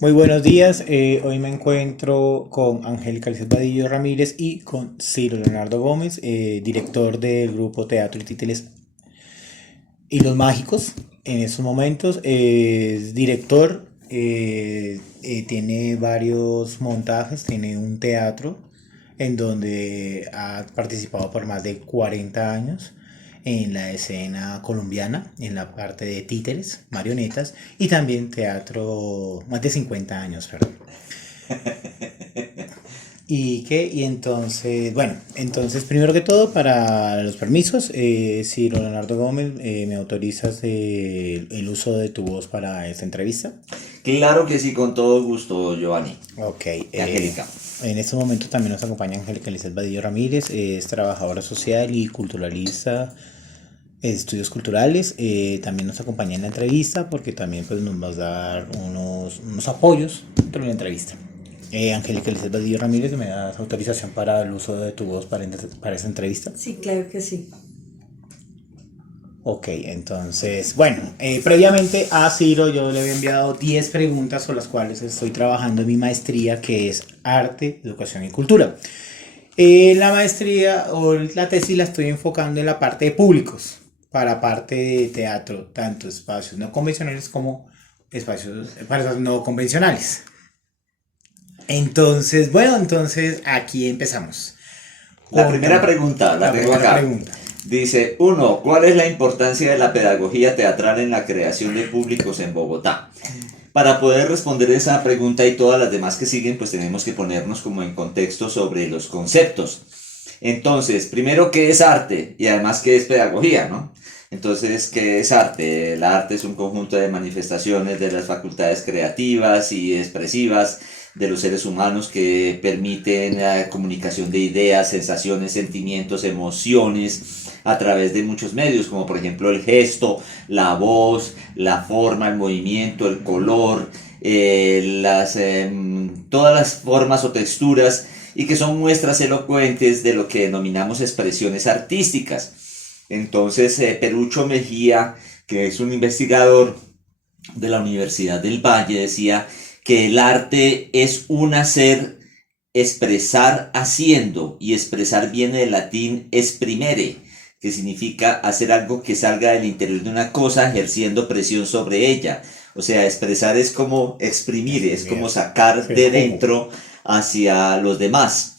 Muy buenos días, hoy me encuentro con Angélica Lizeth Vadillo Ramírez y con Ciro Leonardo Gómez, director del grupo Teatro y Títeres y los Mágicos. En estos momentos es director, tiene varios montajes, tiene un teatro en donde ha participado por más de 40 años en la escena colombiana, en la parte de títeres, marionetas y también teatro, más de 50 años, perdón. ¿Y qué? Y entonces, bueno, entonces primero que todo para los permisos, si Leonardo Gómez me autorizas el uso de tu voz para esta entrevista. Claro que sí, con todo gusto, Giovanni Ok, y Angélica. en este momento también nos acompaña Angélica Lizeth Vadillo Ramírez, es trabajadora social y culturalista, estudios culturales. También nos acompaña en la entrevista porque también pues, nos va a dar unos apoyos dentro de la entrevista. Angélica Lizeth Vadillo Ramírez, ¿me das autorización para el uso de tu voz para esta entrevista? Sí, claro que sí. Ok, entonces, bueno, previamente a Ciro yo le había enviado 10 preguntas con las cuales estoy trabajando en mi maestría, que es Arte, Educación y Cultura. La maestría o la tesis la estoy enfocando en la parte de públicos, para parte de teatro, tanto espacios no convencionales como espacios para no convencionales. Entonces, bueno, entonces aquí empezamos La con primera pregunta la la tengo primera acá. pregunta. Dice, uno, ¿cuál es la importancia de la pedagogía teatral en la creación de públicos en Bogotá? Para poder responder esa pregunta y todas las demás que siguen, pues tenemos que ponernos como en contexto sobre los conceptos. Entonces, primero, ¿qué es arte? Y además, ¿qué es pedagogía, no? Entonces, ¿qué es arte? El arte es un conjunto de manifestaciones de las facultades creativas y expresivas de los seres humanos que permiten la comunicación de ideas, sensaciones, sentimientos, emociones a través de muchos medios, como por ejemplo el gesto, la voz, la forma, el movimiento, el color, todas las formas o texturas y que son muestras elocuentes de lo que denominamos expresiones artísticas. Entonces, Perucho Mejía, que es un investigador de la Universidad del Valle, decía que el arte es un hacer, expresar haciendo, y expresar viene del latín exprimere, que significa hacer algo que salga del interior de una cosa ejerciendo presión sobre ella. O sea, expresar es como exprimir, es como sacar Sí, el de jugo. dentro hacia los demás.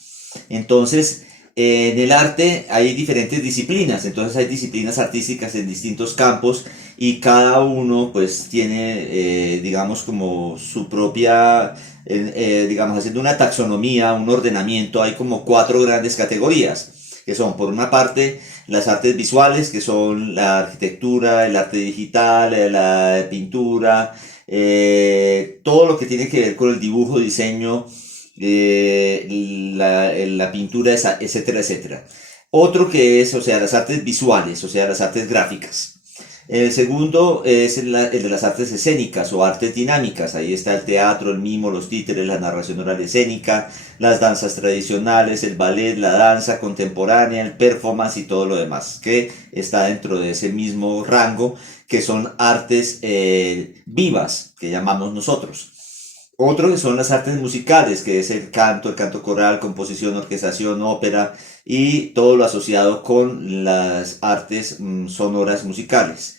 Entonces, en el arte hay diferentes disciplinas, entonces hay disciplinas artísticas en distintos campos y cada uno pues tiene, digamos, como su propia, digamos, haciendo una taxonomía, un ordenamiento, hay como cuatro grandes categorías, que son por una parte las artes visuales, que son la arquitectura, el arte digital, la pintura, todo lo que tiene que ver con el dibujo, diseño, la pintura, etcétera, etcétera. Otro que es, o sea, las artes visuales, o sea, las artes gráficas. El segundo es el de las artes escénicas o artes dinámicas. Ahí está el teatro, el mimo, los títeres, la narración oral escénica, las danzas tradicionales, el ballet, la danza contemporánea, el performance y todo lo demás, que está dentro de ese mismo rango, que son artes vivas, que llamamos nosotros. Otro que son las artes musicales, que es el canto coral, composición, orquestación, ópera y todo lo asociado con las artes sonoras musicales.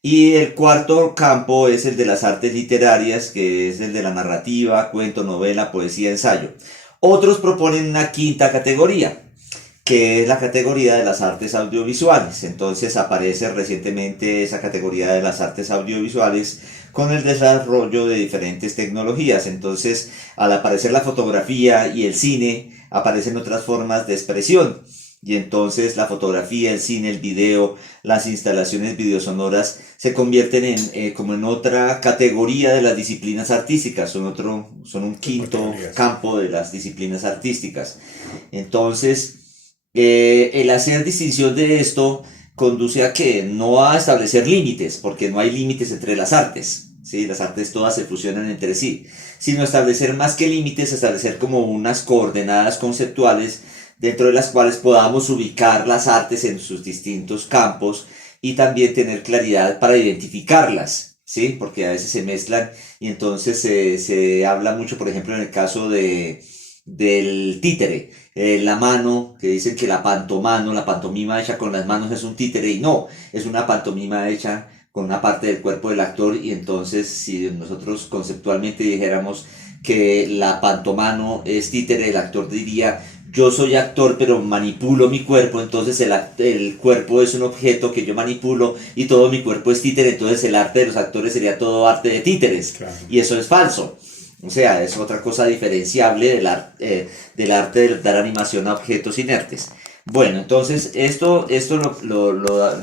Y el cuarto campo es el de las artes literarias, que es el de la narrativa, cuento, novela, poesía, ensayo. Otros proponen una quinta categoría, que es la categoría de las artes audiovisuales. Entonces aparece recientemente esa categoría de las artes audiovisuales con el desarrollo de diferentes tecnologías. Entonces, al aparecer la fotografía y el cine, aparecen otras formas de expresión. Y entonces la fotografía, el cine, el video, las instalaciones videosonoras se convierten como en otra categoría de las disciplinas artísticas, son un quinto campo de las disciplinas artísticas. Entonces, el hacer distinción de esto conduce a que no a establecer límites, porque no hay límites entre las artes, ¿sí? Las artes todas se fusionan entre sí, sino establecer más que límites, establecer como unas coordenadas conceptuales dentro de las cuales podamos ubicar las artes en sus distintos campos y también tener claridad para identificarlas, ¿sí? Porque a veces se mezclan y entonces se habla mucho, por ejemplo, en el caso del títere, la mano, que dicen que la pantomima hecha con las manos es un títere y no, es una pantomima hecha con una parte del cuerpo del actor y entonces si nosotros conceptualmente dijéramos que la pantomano es títere, el actor diría yo soy actor pero manipulo mi cuerpo, entonces el cuerpo es un objeto que yo manipulo y todo mi cuerpo es títere, entonces el arte de los actores sería todo arte de títeres, Claro. y eso es falso. O sea, es otra cosa diferenciable del arte de dar animación a objetos inertes. Bueno, entonces esto lo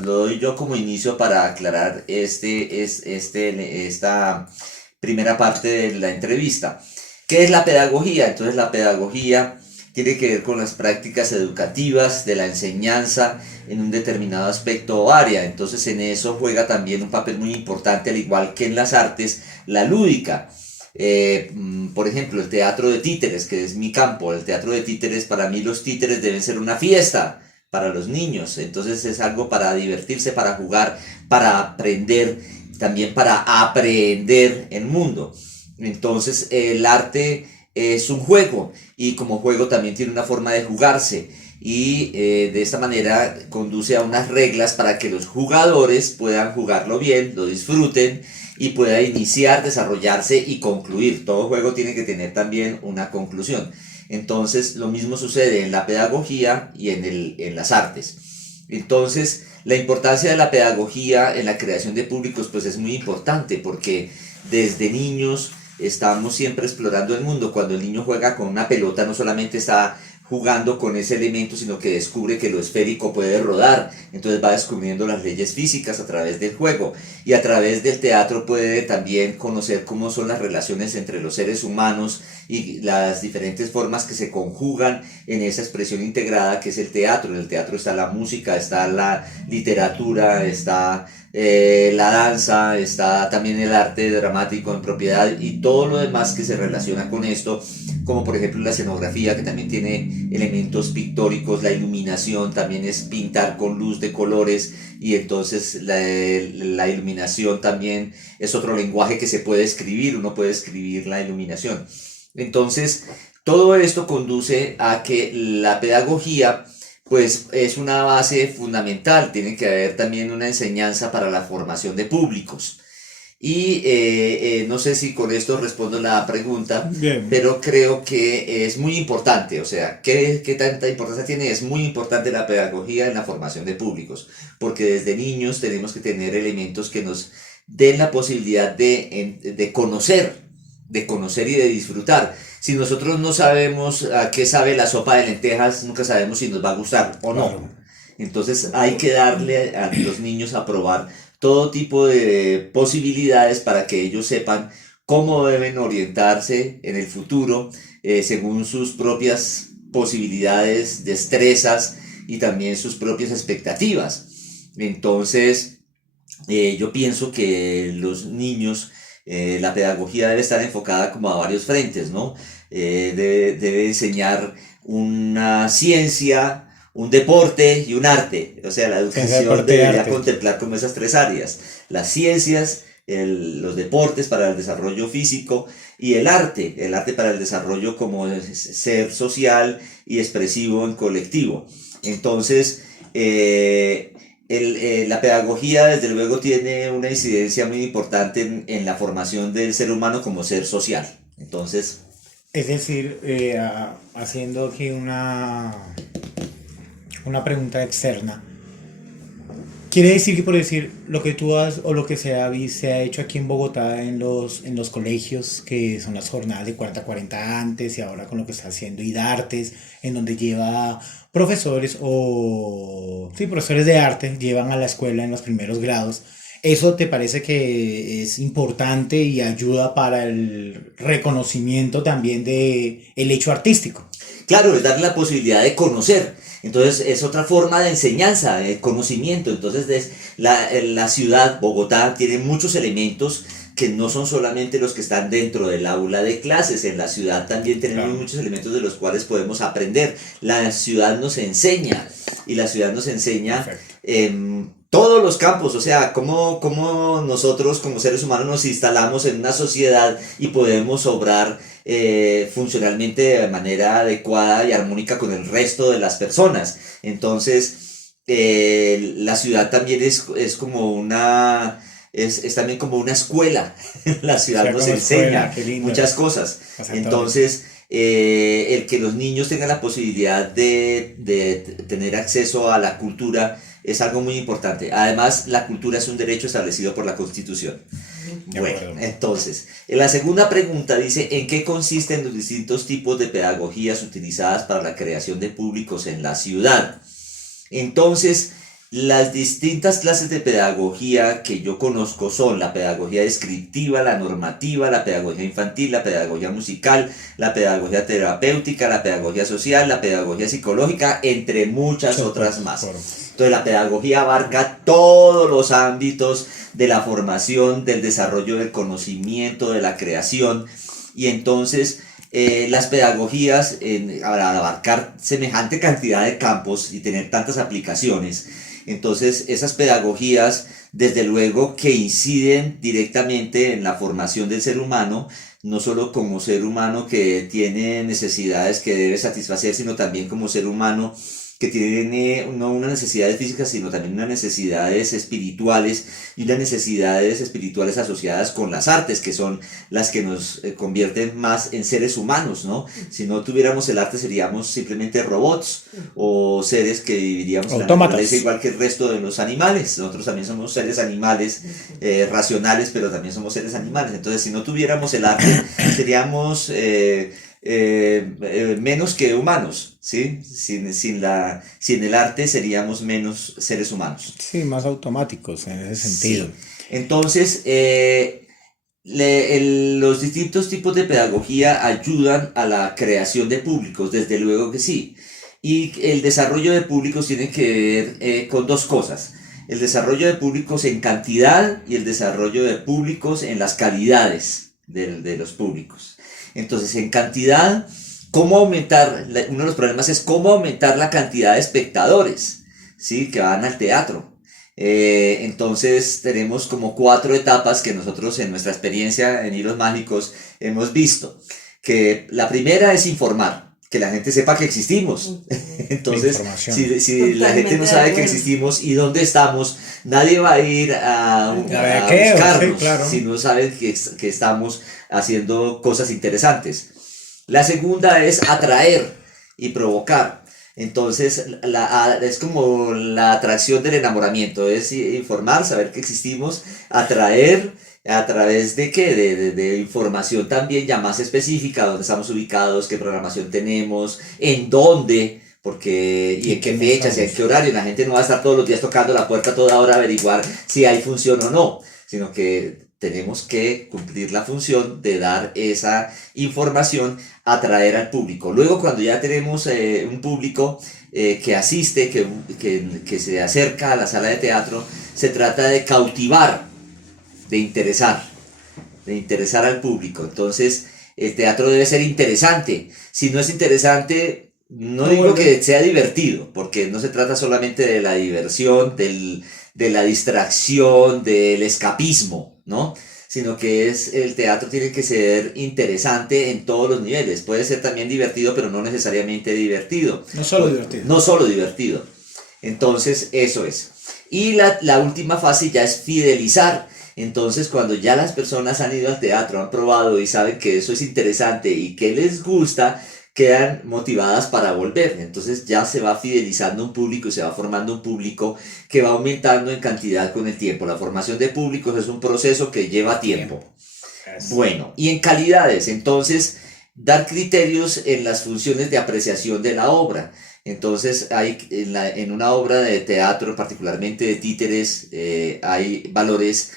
doy yo como inicio para aclarar esta primera parte de la entrevista. ¿Qué es la pedagogía? Entonces la pedagogía tiene que ver con las prácticas educativas de la enseñanza en un determinado aspecto o área. Entonces en eso juega también un papel muy importante, al igual que en las artes, la lúdica. Por ejemplo, el teatro de títeres, que es mi campo. El teatro de títeres, para mí los títeres deben ser una fiesta para los niños. Entonces es algo para divertirse, para jugar, para aprender, también para aprender el mundo. Entonces el arte es un juego y como juego también tiene una forma de jugarse y de esta manera conduce a unas reglas para que los jugadores puedan jugarlo bien, lo disfruten y pueda iniciar, desarrollarse y concluir. Todo juego tiene que tener también una conclusión. Entonces lo mismo sucede en la pedagogía y en las artes. Entonces la importancia de la pedagogía en la creación de públicos pues es muy importante porque desde niños estamos siempre explorando el mundo. Cuando el niño juega con una pelota no solamente está jugando con ese elemento, sino que descubre que lo esférico puede rodar, entonces va descubriendo las leyes físicas a través del juego y a través del teatro puede también conocer cómo son las relaciones entre los seres humanos y las diferentes formas que se conjugan en esa expresión integrada que es el teatro. En el teatro está la música, está la literatura, está la danza, está también el arte dramático en propiedad y todo lo demás que se relaciona con esto, como por ejemplo la escenografía, que también tiene elementos pictóricos, la iluminación también es pintar con luz de colores y entonces la iluminación también es otro lenguaje que se puede escribir, uno puede escribir la iluminación. Entonces todo esto conduce a que la pedagogía pues es una base fundamental, tiene que haber también una enseñanza para la formación de públicos. Y no sé si con esto respondo la pregunta, Bien. pero creo que es muy importante, o sea, ¿qué tanta importancia tiene? Es muy importante la pedagogía en la formación de públicos, porque desde niños tenemos que tener elementos que nos den la posibilidad de conocer y de disfrutar. Si nosotros no sabemos a qué sabe la sopa de lentejas, nunca sabemos si nos va a gustar o no. Claro. Entonces hay que darle a los niños a probar todo tipo de posibilidades para que ellos sepan cómo deben orientarse en el futuro según sus propias posibilidades, destrezas y también sus propias expectativas. Entonces, yo pienso que los niños, la pedagogía debe estar enfocada como a varios frentes, ¿no? Debe enseñar una ciencia, un deporte y un arte. O sea, la educación Deporte y debería arte. contemplar como esas tres áreas. Las ciencias, los deportes para el desarrollo físico y el arte para el desarrollo como ser social y expresivo en colectivo. Entonces, la pedagogía desde luego tiene una incidencia muy importante en la formación del ser humano como ser social. Entonces, Es decir, haciendo aquí una pregunta externa. Quiere decir que por decir lo que tú has o lo que se ha hecho aquí en Bogotá en los colegios, que son las jornadas de 40-40 antes y ahora con lo que está haciendo IDARTES, en donde lleva profesores o sí, profesores de arte, llevan a la escuela en los primeros grados. ¿Eso te parece que es importante y ayuda para el reconocimiento también de el hecho artístico? claro, es darle la posibilidad de conocer. Entonces es otra forma de enseñanza, de conocimiento. Entonces la ciudad, Bogotá, tiene muchos elementos que no son solamente los que están dentro del aula de clases. En la ciudad también tenemos Claro. muchos elementos de los cuales podemos aprender. La ciudad nos enseña y la ciudad nos enseña Perfecto. Todos los campos, o sea, cómo nosotros como seres humanos nos instalamos en una sociedad y podemos obrar funcionalmente de manera adecuada y armónica con el resto de las personas. Entonces, la ciudad también es como una... Es también como una escuela. La O ciudad sea, nos como enseña escuela, qué lindo. muchas cosas. Exactamente. Entonces, el que los niños tengan la posibilidad de tener acceso a la cultura es algo muy importante. Además, la cultura es un derecho establecido por la Constitución. De Bueno, acuerdo. entonces, en la segunda pregunta dice, ¿en qué consisten los distintos tipos de pedagogías utilizadas para la creación de públicos en la ciudad? Entonces, las distintas clases de pedagogía que yo conozco son la pedagogía descriptiva, la normativa, la pedagogía infantil, la pedagogía musical, la pedagogía terapéutica, la pedagogía social, la pedagogía psicológica, entre muchas otras más. Entonces, la pedagogía abarca todos los ámbitos de la formación, del desarrollo del conocimiento, de la creación, y entonces las pedagogías, al abarcar semejante cantidad de campos y tener tantas aplicaciones, entonces esas pedagogías, desde luego que inciden directamente en la formación del ser humano, no solo como ser humano que tiene necesidades que debe satisfacer, sino también como ser humano que tiene no unas necesidades físicas, sino también unas necesidades espirituales y unas necesidades espirituales asociadas con las artes, que son las que nos convierten más en seres humanos, ¿no? Si no tuviéramos el arte seríamos simplemente robots o seres que viviríamos en la naturaleza igual que el resto de los animales. Nosotros también somos seres animales racionales, pero también somos seres animales. Entonces, si no tuviéramos el arte, seríamos... menos que humanos, ¿sí? Sin el arte seríamos menos seres humanos. Sí, más automáticos en ese sentido. Sí. Entonces, los distintos tipos de pedagogía ayudan a la creación de públicos, desde luego que sí. Y el desarrollo de públicos tiene que ver con dos cosas. El desarrollo de públicos en cantidad y el desarrollo de públicos en las calidades de los públicos. Entonces, en cantidad, ¿cómo aumentar? Uno de los problemas es cómo aumentar la cantidad de espectadores, ¿sí? Que van al teatro. Entonces, tenemos como 4 etapas que nosotros en nuestra experiencia en Hilos Mágicos hemos visto. Que la primera es informar, que la gente sepa que existimos. Entonces, si la gente no sabe que existimos y dónde estamos, nadie va a ir a buscarnos, sí, claro, si no saben que estamos haciendo cosas interesantes. La segunda es atraer y provocar. Entonces, es como la atracción del enamoramiento, es informar, saber que existimos, atraer, ¿a través de qué? De información también ya más específica, dónde estamos ubicados, qué programación tenemos, en dónde, porque, y en qué fechas, y en qué horario. La gente no va a estar todos los días tocando la puerta toda hora a averiguar si hay función o no, sino que tenemos que cumplir la función de dar esa información, atraer al público. Luego, cuando ya tenemos un público que asiste, que se acerca a la sala de teatro, se trata de cautivar, de interesar al público. Entonces, el teatro debe ser interesante. Si no es interesante, no digo que sea divertido, porque no se trata solamente de la diversión, de la distracción, del escapismo, ¿no? Sino que el teatro tiene que ser interesante en todos los niveles. Puede ser también divertido, pero no necesariamente divertido. No solo divertido. No solo divertido. Entonces, eso es. Y la última fase ya es fidelizar. Entonces, cuando ya las personas han ido al teatro, han probado y saben que eso es interesante y que les gusta, quedan motivadas para volver. Entonces ya se va fidelizando un público y se va formando un público que va aumentando en cantidad con el tiempo. La formación de públicos es un proceso que lleva tiempo. Bueno, y en calidades, entonces, dar criterios en las funciones de apreciación de la obra. Entonces, hay en una obra de teatro, particularmente de títeres, hay valores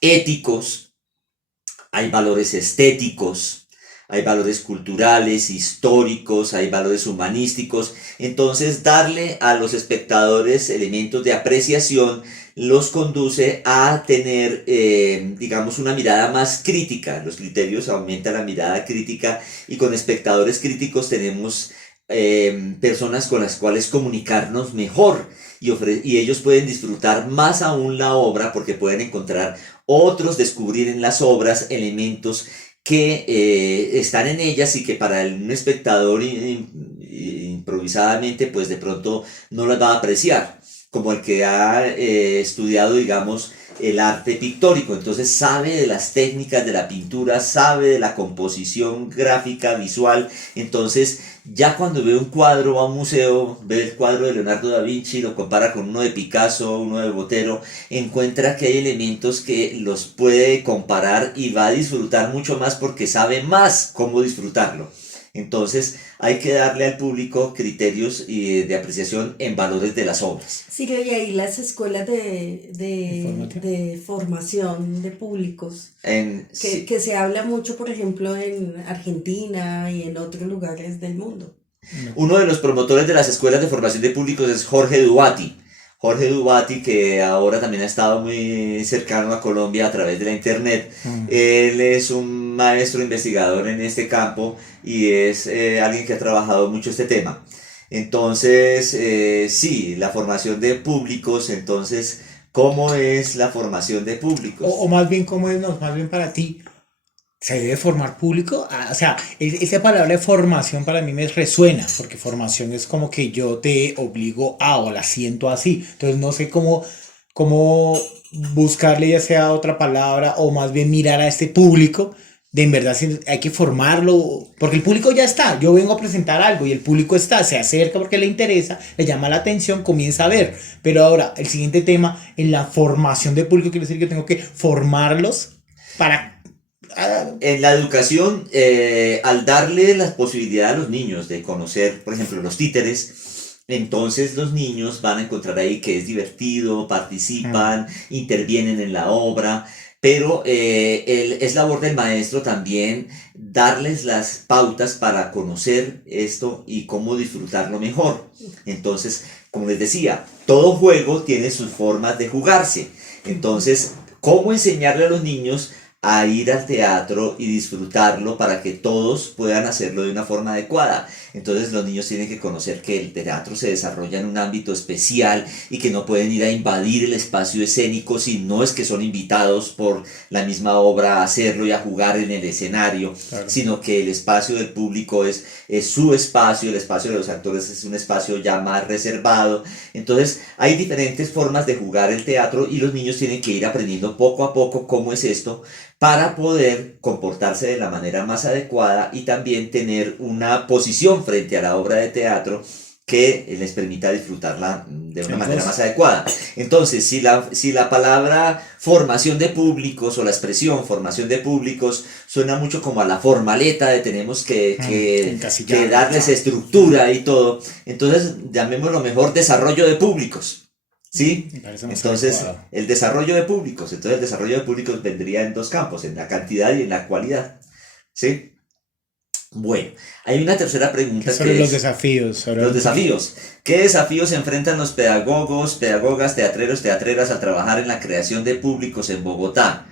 éticos, hay valores estéticos, hay valores culturales, históricos, hay valores humanísticos. Entonces, darle a los espectadores elementos de apreciación los conduce a tener, digamos, una mirada más crítica. Los criterios aumentan la mirada crítica y con espectadores críticos tenemos personas con las cuales comunicarnos mejor y ellos pueden disfrutar más aún la obra porque pueden encontrar otros, descubrir en las obras elementos que están en ellas y que para un espectador improvisadamente pues de pronto no las va a apreciar, como el que ha estudiado, digamos, el arte pictórico, entonces sabe de las técnicas de la pintura, sabe de la composición gráfica, visual, entonces ya cuando ve un cuadro, va a un museo, ve el cuadro de Leonardo da Vinci, lo compara con uno de Picasso, uno de Botero, encuentra que hay elementos que los puede comparar y va a disfrutar mucho más porque sabe más cómo disfrutarlo. Entonces hay que darle al público criterios de apreciación en valores de las obras. Sí, y ahí las escuelas de formación de públicos, Sí. que se habla mucho, por ejemplo, en Argentina y en otros lugares del mundo. Uno de los promotores de las escuelas de formación de públicos es Jorge Dubati. Jorge Dubati, que ahora también ha estado muy cercano a Colombia a través de la internet. Él es un maestro investigador en este campo y es alguien que ha trabajado mucho este tema. Entonces, sí, la formación de públicos, entonces, ¿cómo es la formación de públicos? O más bien, ¿cómo es? No, más bien para ti. ¿Se debe formar público? O sea, esa palabra de formación para mí me resuena, porque formación es como que yo te obligo a o la siento así. Entonces no sé cómo buscarle ya sea otra palabra o más bien mirar a este público. De en verdad hay que formarlo, porque el público ya está. Yo vengo a presentar algo y el público está, se acerca porque le interesa, le llama la atención, comienza a ver. Pero ahora, el siguiente tema, en la formación de público, quiere decir que tengo que formarlos para... En la educación, al darle la posibilidad a los niños de conocer, por ejemplo, los títeres, entonces los niños van a encontrar ahí que es divertido, participan, intervienen en la obra, pero es labor del maestro también darles las pautas para conocer esto y cómo disfrutarlo mejor. Entonces, como les decía, todo juego tiene sus formas de jugarse. Entonces, ¿cómo enseñarle a los niños a ir al teatro y disfrutarlo para que todos puedan hacerlo de una forma adecuada? Entonces los niños tienen que conocer que el teatro se desarrolla en un ámbito especial y que no pueden ir a invadir el espacio escénico si no es que son invitados por la misma obra a hacerlo y a jugar en el escenario, claro, sino que el espacio del público es su espacio, el espacio de los actores es un espacio ya más reservado. Entonces hay diferentes formas de jugar el teatro y los niños tienen que ir aprendiendo poco a poco cómo es esto para poder comportarse de la manera más adecuada y también tener una posición frente a la obra de teatro que les permita disfrutarla de una manera más adecuada. Entonces, si la palabra formación de públicos o la expresión formación de públicos suena mucho como a la formaleta de tenemos que darles estructura y todo, entonces llamémoslo mejor desarrollo de públicos. ¿Sí? Entonces, el desarrollo de públicos. Entonces, el desarrollo de públicos vendría en dos campos, en la cantidad y en la cualidad. ¿Sí? Bueno, hay una tercera pregunta sobre los desafíos. Los desafíos. ¿Qué desafíos enfrentan los pedagogos, pedagogas, teatreros, teatreras al trabajar en la creación de públicos en Bogotá?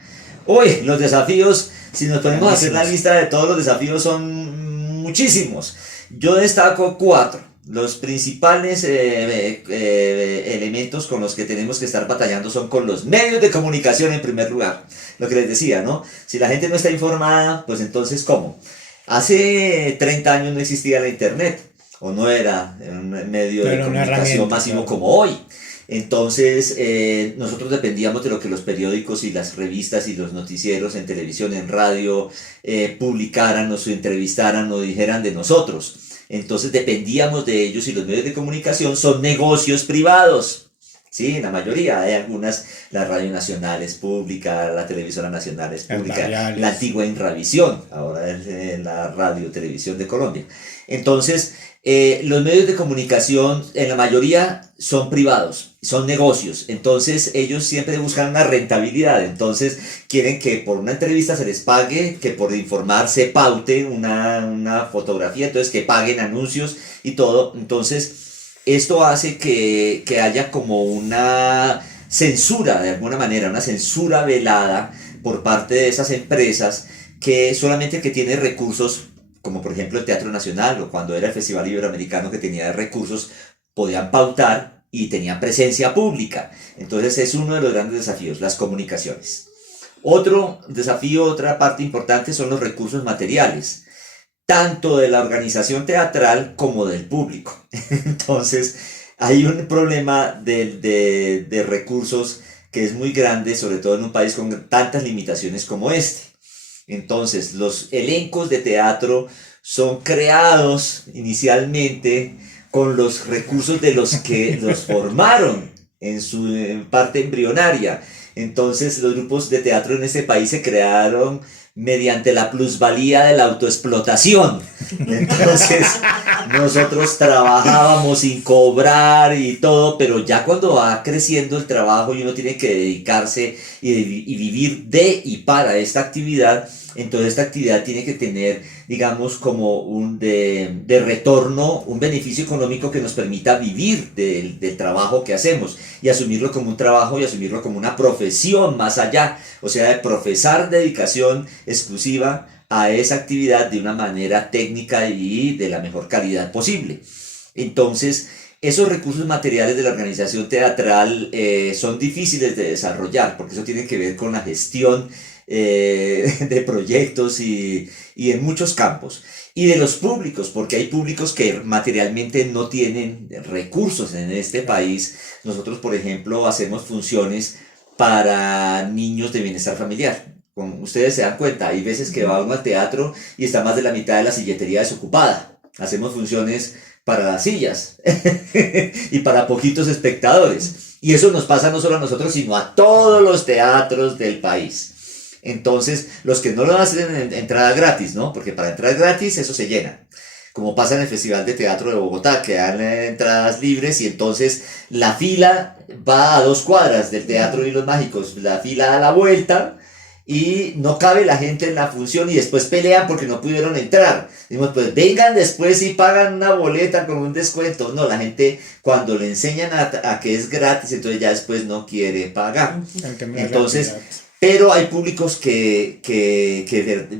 Hoy, los desafíos, si nos ponemos a hacer la lista de todos los desafíos, son muchísimos. Yo destaco 4. Los principales elementos con los que tenemos que estar batallando son con los medios de comunicación en primer lugar. Lo que les decía, ¿no? Si la gente no está informada, pues entonces, ¿cómo? Hace 30 años no existía la internet, o no era un medio de comunicación masivo como hoy. Entonces, nosotros dependíamos de lo que los periódicos y las revistas y los noticieros en televisión, en radio, publicaran o entrevistaran o dijeran de nosotros. Entonces dependíamos de ellos y los medios de comunicación son negocios privados. Sí, en la mayoría, hay algunas, la Radio Nacional es pública, la Televisora Nacional es pública, la antigua Inravisión, ahora es la Radio Televisión de Colombia. Entonces, los medios de comunicación en la mayoría son privados, son negocios, entonces ellos siempre buscan una rentabilidad, entonces quieren que por una entrevista se les pague, que por informar se paute una fotografía, entonces que paguen anuncios y todo. Entonces esto hace que haya como una censura de alguna manera, una censura velada por parte de esas empresas que solamente el que tiene recursos como por ejemplo el Teatro Nacional o cuando era el Festival Iberoamericano que tenía recursos, podían pautar y tenían presencia pública. Entonces es uno de los grandes desafíos, las comunicaciones. Otro desafío, otra parte importante son los recursos materiales, tanto de la organización teatral como del público. Entonces hay un problema de recursos que es muy grande, sobre todo en un país con tantas limitaciones como este. Entonces, los elencos de teatro son creados inicialmente con los recursos de los que los formaron en su parte embrionaria. Entonces, los grupos de teatro en este país se crearon mediante la plusvalía de la autoexplotación. Entonces, nosotros trabajábamos sin cobrar y todo, pero ya cuando va creciendo el trabajo y uno tiene que dedicarse y vivir de y para esta actividad, entonces esta actividad tiene que tener, digamos, como un de retorno, un beneficio económico que nos permita vivir del trabajo que hacemos y asumirlo como un trabajo y asumirlo como una profesión más allá, o sea, de profesar dedicación exclusiva a esa actividad de una manera técnica y de la mejor calidad posible. Entonces, esos recursos materiales de la organización teatral son difíciles de desarrollar porque eso tiene que ver con la gestión de proyectos y en muchos campos. Y de los públicos, porque hay públicos que materialmente no tienen recursos en este país. Nosotros, por ejemplo, hacemos funciones para niños de bienestar familiar. Como ustedes se dan cuenta, hay veces que va uno al teatro y está más de la mitad de la silletería desocupada. Hacemos funciones para las sillas y para poquitos espectadores. Y eso nos pasa no solo a nosotros, sino a todos los teatros del país. Entonces, los que no lo hacen en entrada gratis, ¿no? Porque para entrar gratis eso se llena. Como pasa en el Festival de Teatro de Bogotá, que dan entradas libres y entonces la fila va a 2 cuadras del Teatro de Hilos Mágicos. La fila da la vuelta y no cabe la gente en la función y después pelean porque no pudieron entrar. Decimos, pues vengan después y pagan una boleta con un descuento. No, la gente cuando le enseñan a que es gratis, entonces ya después no quiere pagar. Entonces, pero hay públicos que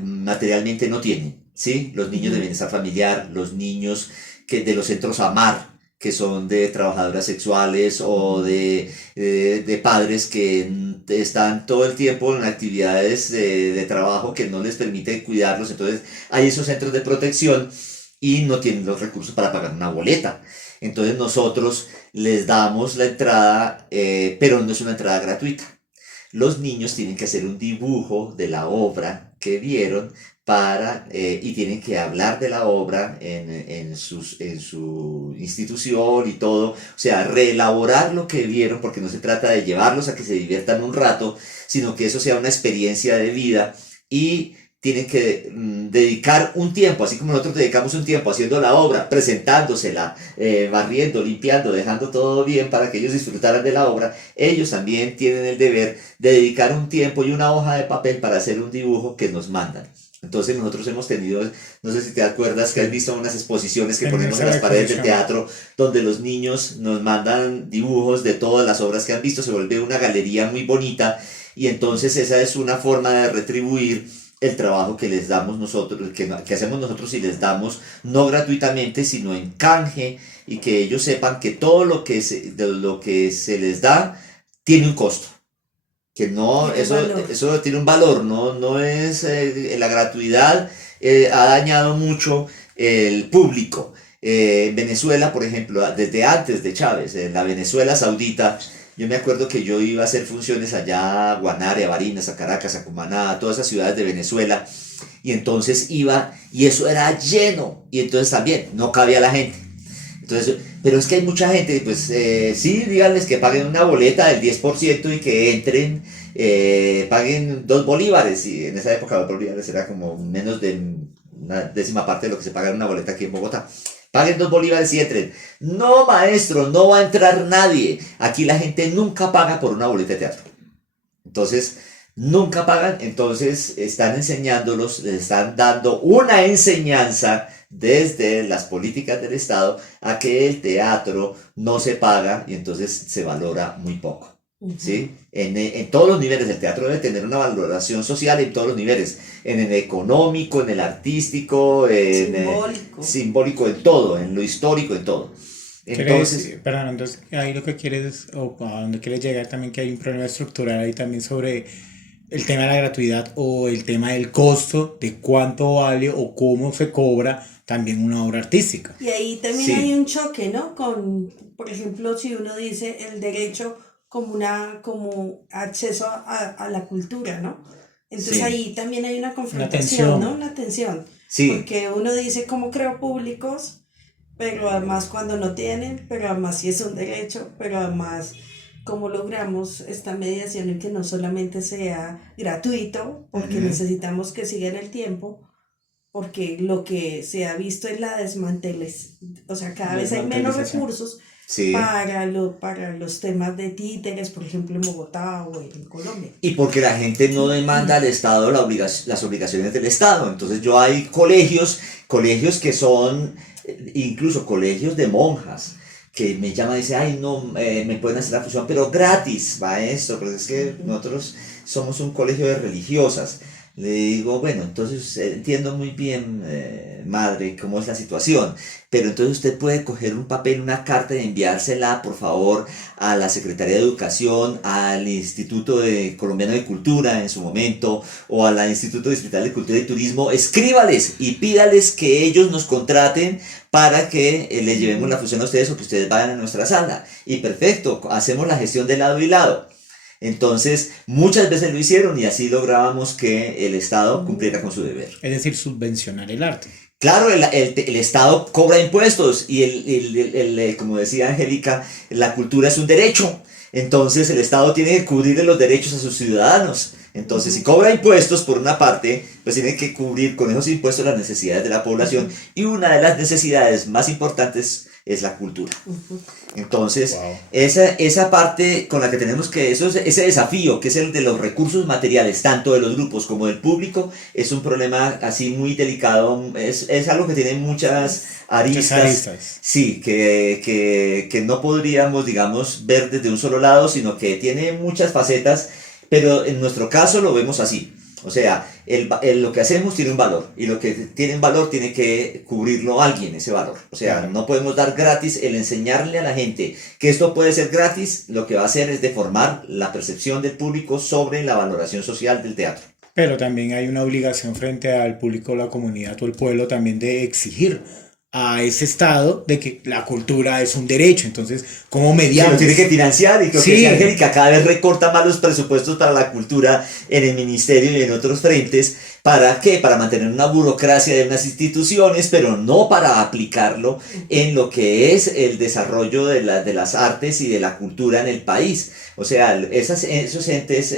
materialmente no tienen, ¿sí? Los niños de bienestar familiar, los niños de los centros AMAR, que son de trabajadoras sexuales o de padres que están todo el tiempo en actividades de trabajo que no les permiten cuidarlos. Entonces hay esos centros de protección y no tienen los recursos para pagar una boleta. Entonces nosotros les damos la entrada, pero no es una entrada gratuita. Los niños tienen que hacer un dibujo de la obra que vieron y tienen que hablar de la obra en su institución y todo, o sea, reelaborar lo que vieron, porque no se trata de llevarlos a que se diviertan un rato, sino que eso sea una experiencia de vida y tienen que dedicar un tiempo, así como nosotros dedicamos un tiempo haciendo la obra, presentándosela, barriendo, limpiando, dejando todo bien para que ellos disfrutaran de la obra. Ellos también tienen el deber de dedicar un tiempo y una hoja de papel para hacer un dibujo que nos mandan. Entonces nosotros hemos tenido, no sé si te acuerdas que has visto unas exposiciones que ponemos en las paredes del teatro, donde los niños nos mandan dibujos de todas las obras que han visto, se vuelve una galería muy bonita y entonces esa es una forma de retribuir el trabajo que les damos nosotros, que hacemos nosotros y les damos no gratuitamente, sino en canje, y que ellos sepan que todo lo que se les da tiene un costo. Que no, eso tiene un valor, no es la gratuidad, ha dañado mucho el público. En Venezuela, por ejemplo, desde antes de Chávez, en la Venezuela Saudita, yo me acuerdo que yo iba a hacer funciones allá a Guanare, a Barinas, a Caracas, a Cumaná, a todas esas ciudades de Venezuela, y entonces iba, y eso era lleno, y entonces también no cabía la gente. Entonces, pero es que hay mucha gente, pues sí, díganles que paguen una boleta del 10% y que entren, paguen 2 bolívares, y en esa época 2 bolívares era como menos de una décima parte de lo que se paga en una boleta aquí en Bogotá. Paguen 2 bolívares y entren. No, maestro, no va a entrar nadie. Aquí la gente nunca paga por una boleta de teatro. Entonces, nunca pagan, entonces están enseñándolos, les están dando una enseñanza desde las políticas del Estado a que el teatro no se paga y entonces se valora muy poco. ¿sí? En todos los niveles, el teatro debe tener una valoración social en todos los niveles, en el económico, en el artístico, en simbólico, en todo, en lo histórico, en todo. Entonces, perdón, entonces ahí lo que quieres, o a donde quieres llegar también, que hay un problema estructural ahí también sobre el tema de la gratuidad o el tema del costo, de cuánto vale o cómo se cobra también una obra artística. Y ahí también hay un choque, ¿no? Con, por ejemplo, si uno dice el derecho como acceso a la cultura, ¿no? Entonces ahí también hay una confrontación, ¿no? Una tensión. Sí. Porque uno dice cómo creo públicos, pero además cuando no tienen, pero además sí es un derecho, pero además cómo logramos esta mediación en que no solamente sea gratuito, porque necesitamos que siga en el tiempo, porque lo que se ha visto es la desmanteles, o sea, cada vez hay menos recursos para los temas de títeres, por ejemplo, en Bogotá o en Colombia. Y porque la gente no demanda al Estado las obligaciones del Estado. Entonces hay colegios que son incluso colegios de monjas, que me llaman y dicen, ay, no, me pueden hacer la fusión, pero gratis, maestro, porque es que nosotros somos un colegio de religiosas. Le digo, bueno, entonces entiendo muy bien, madre, cómo es la situación, pero entonces usted puede coger un papel, una carta y enviársela, por favor, a la Secretaría de Educación, al Instituto Colombiano de Cultura en su momento, o al Instituto Distrital de Cultura y Turismo, escríbales y pídales que ellos nos contraten para que les llevemos la fusión a ustedes o que ustedes vayan a nuestra sala. Y perfecto, hacemos la gestión de lado y lado. Entonces, muchas veces lo hicieron y así lográbamos que el Estado cumpliera con su deber. Es decir, subvencionar el arte. Claro, el Estado cobra impuestos y como decía Angélica, la cultura es un derecho. Entonces, el Estado tiene que cubrir los derechos a sus ciudadanos. Entonces, si cobra impuestos por una parte, pues tiene que cubrir con esos impuestos las necesidades de la población. Y una de las necesidades más importantes es la cultura. Entonces, esa parte con la que tenemos que, ese desafío, que es el de los recursos materiales, tanto de los grupos como del público, es un problema así muy delicado, es algo que tiene muchas aristas. Sí, que no podríamos, digamos, ver desde un solo lado, sino que tiene muchas facetas, pero en nuestro caso lo vemos así. O sea, lo que hacemos tiene un valor y lo que tiene un valor tiene que cubrirlo alguien, ese valor. O sea, no podemos dar gratis. El enseñarle a la gente que esto puede ser gratis, lo que va a hacer es deformar la percepción del público sobre la valoración social del teatro. Pero también hay una obligación frente al público, la comunidad o el pueblo también de exigir a ese Estado de que la cultura es un derecho. Entonces, ¿cómo mediamos? Sí, lo tiene que financiar y creo que decía Angélica, cada vez recorta más los presupuestos para la cultura en el ministerio y en otros frentes. ¿Para qué? Para mantener una burocracia de unas instituciones, pero no para aplicarlo en lo que es el desarrollo de las artes y de la cultura en el país. O sea, esos entes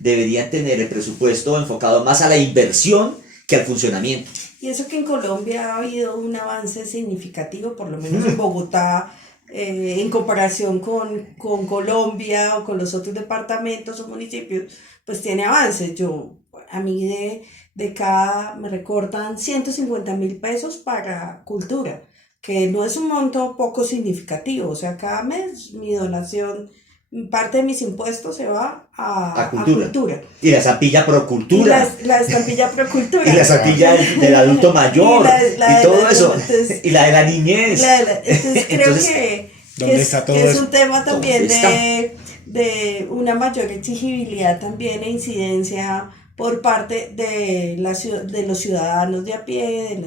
deberían tener el presupuesto enfocado más a la inversión que al funcionamiento. Y eso que en Colombia ha habido un avance significativo, por lo menos en Bogotá, en comparación con Colombia o con los otros departamentos o municipios, pues tiene avances. A mí de cada me recortan 150.000 pesos para cultura, que no es un monto poco significativo. O sea, cada mes mi donación, parte de mis impuestos se va a cultura. Y la estampilla Procultura. La estampilla Procultura. Y la estampilla del adulto mayor. Y todo eso. Y la de la niñez. Entonces creo que es un tema también de una mayor exigibilidad también e incidencia por parte de los ciudadanos de a pie,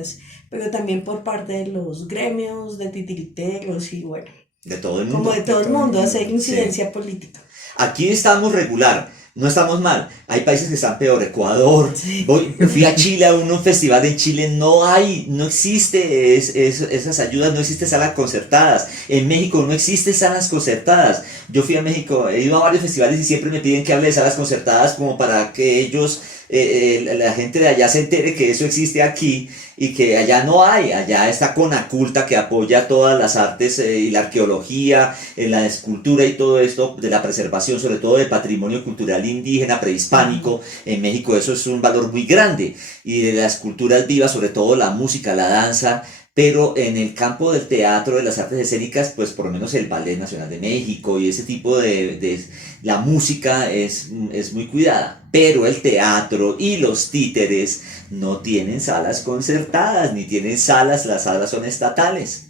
pero también por parte de los gremios, de titiriteros y bueno. De todo el mundo. Como de todo el mundo, hacer incidencia política. Aquí estamos regular, no estamos mal. Hay países que están peor, Ecuador. Fui a Chile a un festival en Chile, no existe esas ayudas, no existe salas concertadas. En México no existe salas concertadas. Yo fui a México, he ido a varios festivales y siempre me piden que hable de salas concertadas como para que ellos, la gente de allá se entere que eso existe aquí y que allá no hay. Allá está Conaculta, que apoya todas las artes y la arqueología, la escultura y todo esto de la preservación, sobre todo del patrimonio cultural indígena prehispánico. En México eso es un valor muy grande, y de las culturas vivas, sobre todo la música, la danza, pero en el campo del teatro, de las artes escénicas, pues por lo menos el Ballet Nacional de México y ese tipo la música es muy cuidada, pero el teatro y los títeres no tienen salas concertadas, ni tienen salas, las salas son estatales.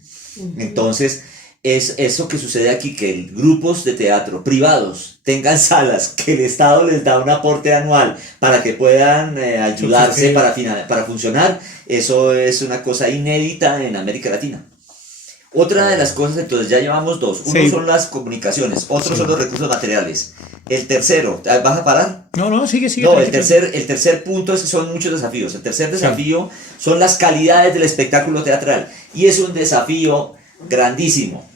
Entonces, es eso que sucede aquí, que grupos de teatro privados tengan salas que el Estado les da un aporte anual para que puedan ayudarse para funcionar, eso es una cosa inédita en América Latina. Otra de las cosas, entonces ya llevamos dos. Uno son las comunicaciones, otros son los recursos materiales. El tercero, ¿vas a parar? No, sigue. No, el tercer punto es que son muchos desafíos. El tercer desafío son las calidades del espectáculo teatral. Y es un desafío grandísimo,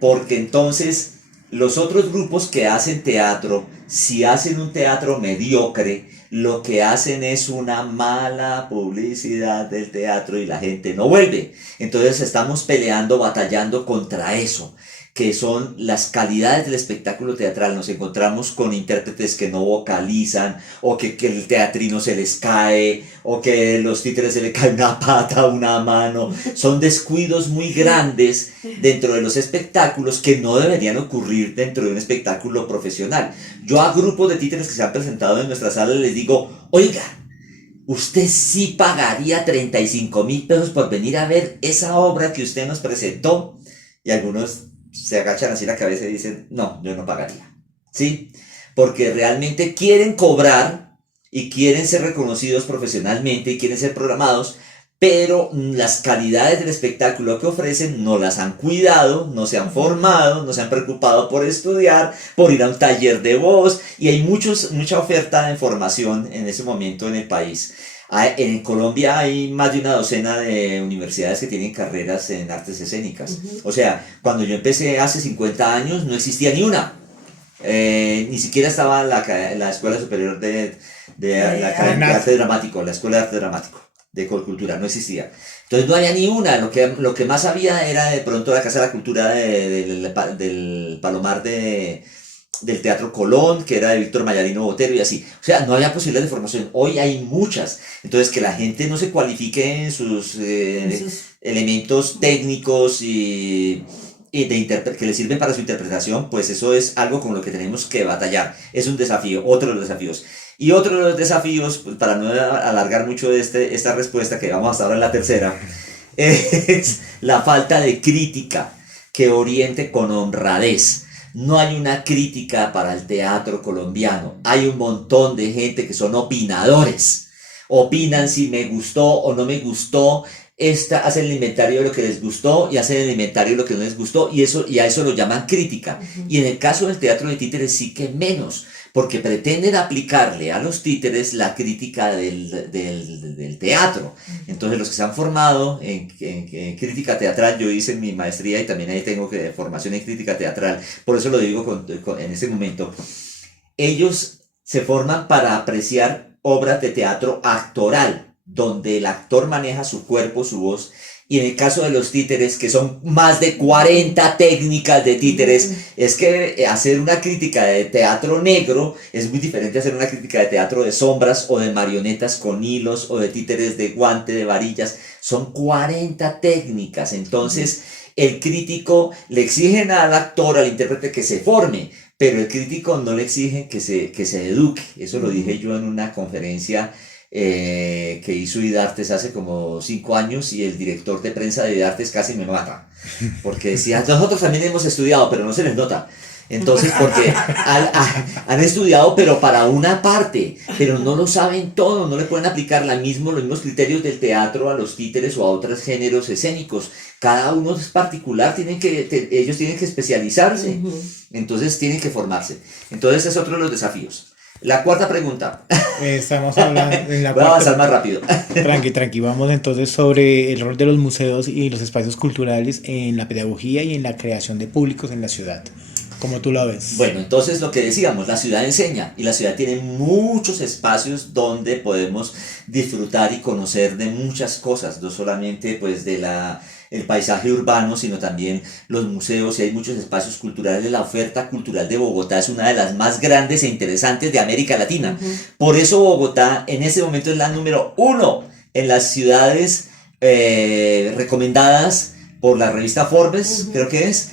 porque entonces los otros grupos que hacen teatro, si hacen un teatro mediocre, lo que hacen es una mala publicidad del teatro y la gente no vuelve. Entonces estamos peleando, batallando contra eso, que son las calidades del espectáculo teatral. Nos encontramos con intérpretes que no vocalizan, o que el teatrino se les cae, o que los títeres se le cae una pata, una mano. Son descuidos muy grandes dentro de los espectáculos que no deberían ocurrir dentro de un espectáculo profesional. Yo a grupos de títeres que se han presentado en nuestra sala les digo, oiga, ¿usted sí pagaría 35,000 pesos por venir a ver esa obra que usted nos presentó? Y algunos se agachan así la cabeza y dicen, no, yo no pagaría, ¿sí? Porque realmente quieren cobrar y quieren ser reconocidos profesionalmente y quieren ser programados, pero las calidades del espectáculo que ofrecen no las han cuidado, no se han formado, no se han preocupado por estudiar, por ir a un taller de voz, y hay mucha oferta de formación en ese momento en el país. En Colombia hay más de una docena de universidades que tienen carreras en artes escénicas. O sea, cuando yo empecé hace 50 años no existía ni una. Ni siquiera estaba la Escuela Superior de Arte Dramático, la Escuela de Arte Dramático de Colcultura, no existía. Entonces no había ni una, lo que más había era de pronto la Casa de la Cultura del Palomar del Teatro Colón, que era de Víctor Mayarino Botero y así. O sea, no había posibilidades de formación. Hoy hay muchas. Entonces, que la gente no se cualifique en sus elementos técnicos y que le sirven para su interpretación, pues eso es algo con lo que tenemos que batallar. Es un desafío, otro de los desafíos. Y otro de los desafíos, pues, para no alargar mucho esta respuesta, que vamos hasta ahora en la tercera, es la falta de crítica que oriente con honradez. No hay una crítica para el teatro colombiano. Hay un montón de gente que son opinadores. Opinan si me gustó o no me gustó. Hacen el inventario de lo que les gustó y hacen el inventario de lo que no les gustó, y a eso lo llaman crítica. Y en el caso del teatro de títeres sí que menos, porque pretenden aplicarle a los títeres la crítica del teatro. Entonces los que se han formado en crítica teatral, yo hice mi maestría y también ahí tengo formación en crítica teatral, por eso lo digo en este momento, ellos se forman para apreciar obras de teatro actoral, donde el actor maneja su cuerpo, su voz, y en el caso de los títeres, que son más de 40 técnicas de títeres, es que hacer una crítica de teatro negro es muy diferente a hacer una crítica de teatro de sombras o de marionetas con hilos o de títeres de guante, de varillas. Son 40 técnicas. Entonces, el crítico le exigen al actor, al intérprete, que se forme, pero el crítico no le exigen que se eduque. Eso lo dije yo en una conferencia que hizo IDARTES hace como 5 años, y el director de prensa de IDARTES casi me mata, porque decía, nosotros también hemos estudiado, pero no se les nota. Entonces, porque han estudiado, pero para una parte, pero no lo saben todo, no le pueden aplicar los mismos criterios del teatro a los títeres o a otros géneros escénicos. Cada uno es particular, ellos tienen que especializarse, entonces tienen que formarse. Entonces es otro de los desafíos. La cuarta pregunta. Estamos hablando en la Voy a avanzar más rápido. Tranqui. Vamos entonces sobre el rol de los museos y los espacios culturales en la pedagogía y en la creación de públicos en la ciudad. ¿Cómo tú lo ves? Bueno, entonces lo que decíamos, la ciudad enseña, y la ciudad tiene muchos espacios donde podemos disfrutar y conocer de muchas cosas, no solamente pues el paisaje urbano, sino también los museos, y hay muchos espacios culturales. La oferta cultural de Bogotá es una de las más grandes e interesantes de América Latina. Por eso Bogotá en ese momento es la número 1 en las ciudades recomendadas por la revista Forbes, creo que es,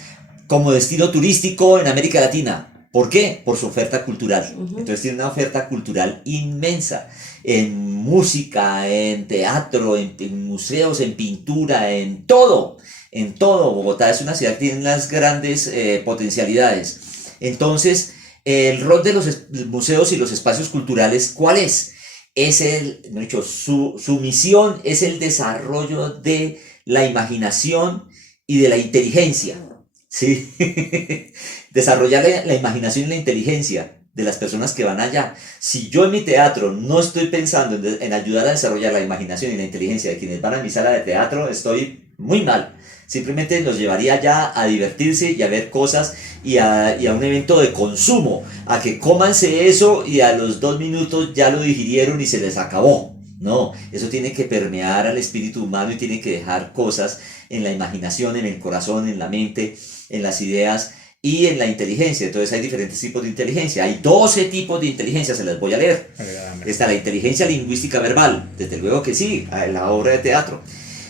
como destino turístico en América Latina. ¿Por qué? Por su oferta cultural. Entonces tiene una oferta cultural inmensa en música, en teatro, en museos, en pintura, en todo. En todo. Bogotá es una ciudad que tiene unas grandes potencialidades. Entonces, el rol de los museos y los espacios culturales, ¿cuál es? Es su misión es el desarrollo de la imaginación y de la inteligencia. ¿Sí? Desarrollar la imaginación y la inteligencia de las personas que van allá. Si yo en mi teatro no estoy pensando en ayudar a desarrollar la imaginación y la inteligencia de quienes van a mi sala de teatro, estoy muy mal. Simplemente los llevaría allá a divertirse y a ver cosas y a un evento de consumo, a que cómanse eso y a los 2 minutos ya lo digirieron y se les acabó. No, eso tiene que permear al espíritu humano y tiene que dejar cosas en la imaginación, en el corazón, en la mente, en las ideas y en la inteligencia. Entonces hay diferentes tipos de inteligencia. Hay 12 tipos de inteligencia, se las voy a leer. Está la inteligencia lingüística verbal, desde luego que sí, en la obra de teatro.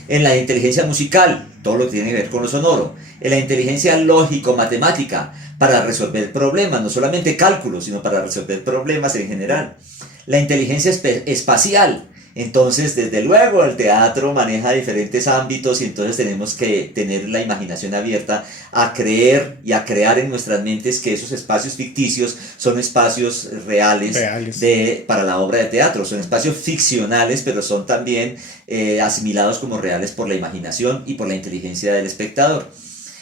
En la inteligencia musical, todo lo que tiene que ver con lo sonoro. En la inteligencia lógico-matemática, para resolver problemas, no solamente cálculos, sino para resolver problemas en general. La inteligencia espacial. Entonces, desde luego, el teatro maneja diferentes ámbitos y entonces tenemos que tener la imaginación abierta a creer y a crear en nuestras mentes que esos espacios ficticios son espacios reales. Para la obra de teatro. Son espacios ficcionales, pero son también asimilados como reales por la imaginación y por la inteligencia del espectador.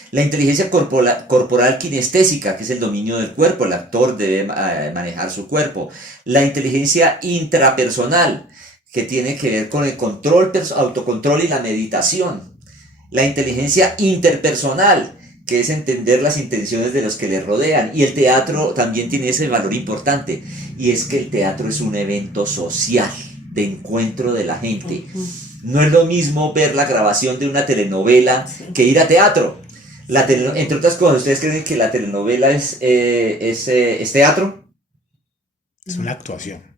La inteligencia corporal kinestésica, que es el dominio del cuerpo, el actor debe manejar su cuerpo. La inteligencia intrapersonal, que tiene que ver con el autocontrol y la meditación. La inteligencia interpersonal, que es entender las intenciones de los que le rodean. Y el teatro también tiene ese valor importante, y es que el teatro es un evento social, de encuentro de la gente. No es lo mismo ver la grabación de una telenovela que ir a teatro. Entre otras cosas, ¿ustedes creen que la telenovela es teatro? Es una actuación.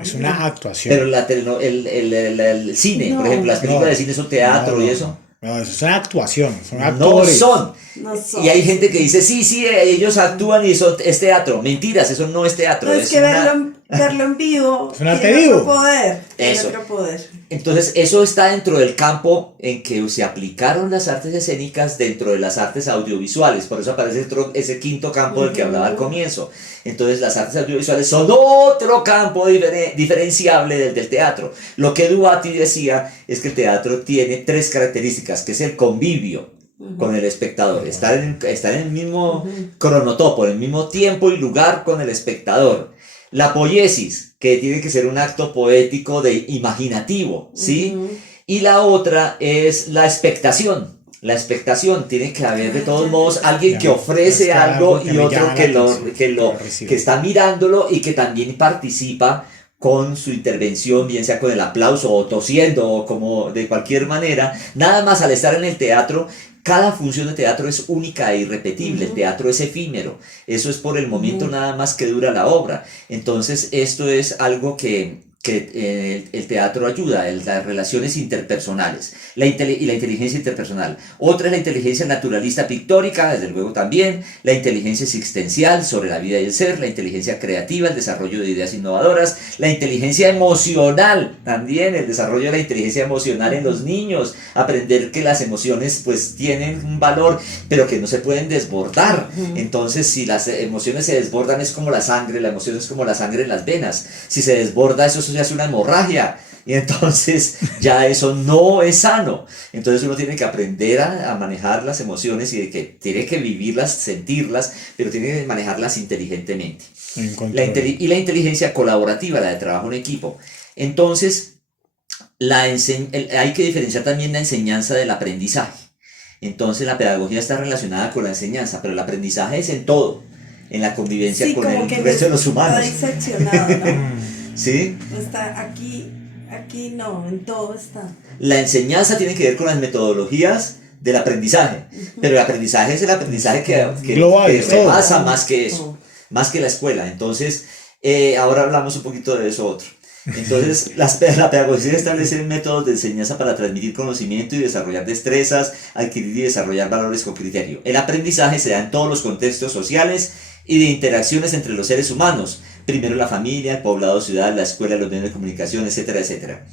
Es una actuación. Pero el cine, no, por ejemplo, las películas de cine son teatro y eso. No, eso es una actuación, son actores. No son. Y hay gente que dice, sí, ellos actúan y es teatro. Mentiras, eso no es teatro. No, es que verlo en vivo es un arte vivo. Otro poder. Entonces, eso está dentro del campo en que se aplicaron las artes escénicas dentro de las artes audiovisuales. Por eso aparece ese quinto campo del que hablaba al comienzo. Entonces, las artes audiovisuales son otro campo diferenciable del teatro. Lo que Duati decía es que el teatro tiene 3 características, que es el convivio con el espectador, estar en el mismo cronotopo, en el mismo tiempo y lugar con el espectador. La poiesis, que tiene que ser un acto poético imaginativo, ¿sí? Y la otra es la expectación. La expectación tiene que haber de todos modos alguien que ofrece algo y otro que está mirándolo y que también participa con su intervención, bien sea con el aplauso o tosiendo o como de cualquier manera. Nada más al estar en el teatro, cada función de teatro es única e irrepetible. El teatro es efímero. Eso es por el momento nada más que dura la obra. Entonces esto es algo que el teatro ayuda, las relaciones interpersonales y la inteligencia interpersonal. Otra es la inteligencia naturalista pictórica, desde luego también, la inteligencia existencial sobre la vida y el ser, la inteligencia creativa, el desarrollo de ideas innovadoras, la inteligencia emocional, también el desarrollo de la inteligencia emocional en los niños, aprender que las emociones pues tienen un valor, pero que no se pueden desbordar. Entonces, si las emociones se desbordan, es como la sangre, la emoción es como la sangre en las venas. Si se desborda, eso se hace una hemorragia y entonces ya eso no es sano. Entonces uno tiene que aprender a manejar las emociones y que tiene que vivirlas, sentirlas, pero tiene que manejarlas inteligentemente. Y la inteligencia colaborativa, la de trabajo en equipo. Entonces hay que diferenciar también la enseñanza del aprendizaje. Entonces la pedagogía está relacionada con la enseñanza, pero el aprendizaje es en todo, en la convivencia con el resto de los humanos. Está diseccionado, ¿no? ¿Sí? Está aquí no, en todo está. La enseñanza tiene que ver con las metodologías del aprendizaje, pero el aprendizaje es el aprendizaje que rebasa más que eso, más que la escuela. Entonces, ahora hablamos un poquito de eso otro. Entonces, la pedagogía establece métodos de enseñanza para transmitir conocimiento y desarrollar destrezas, adquirir y desarrollar valores con criterio. El aprendizaje se da en todos los contextos sociales y de interacciones entre los seres humanos. Primero la familia, el poblado, ciudad, la escuela, los medios de comunicación, etcétera, etcétera.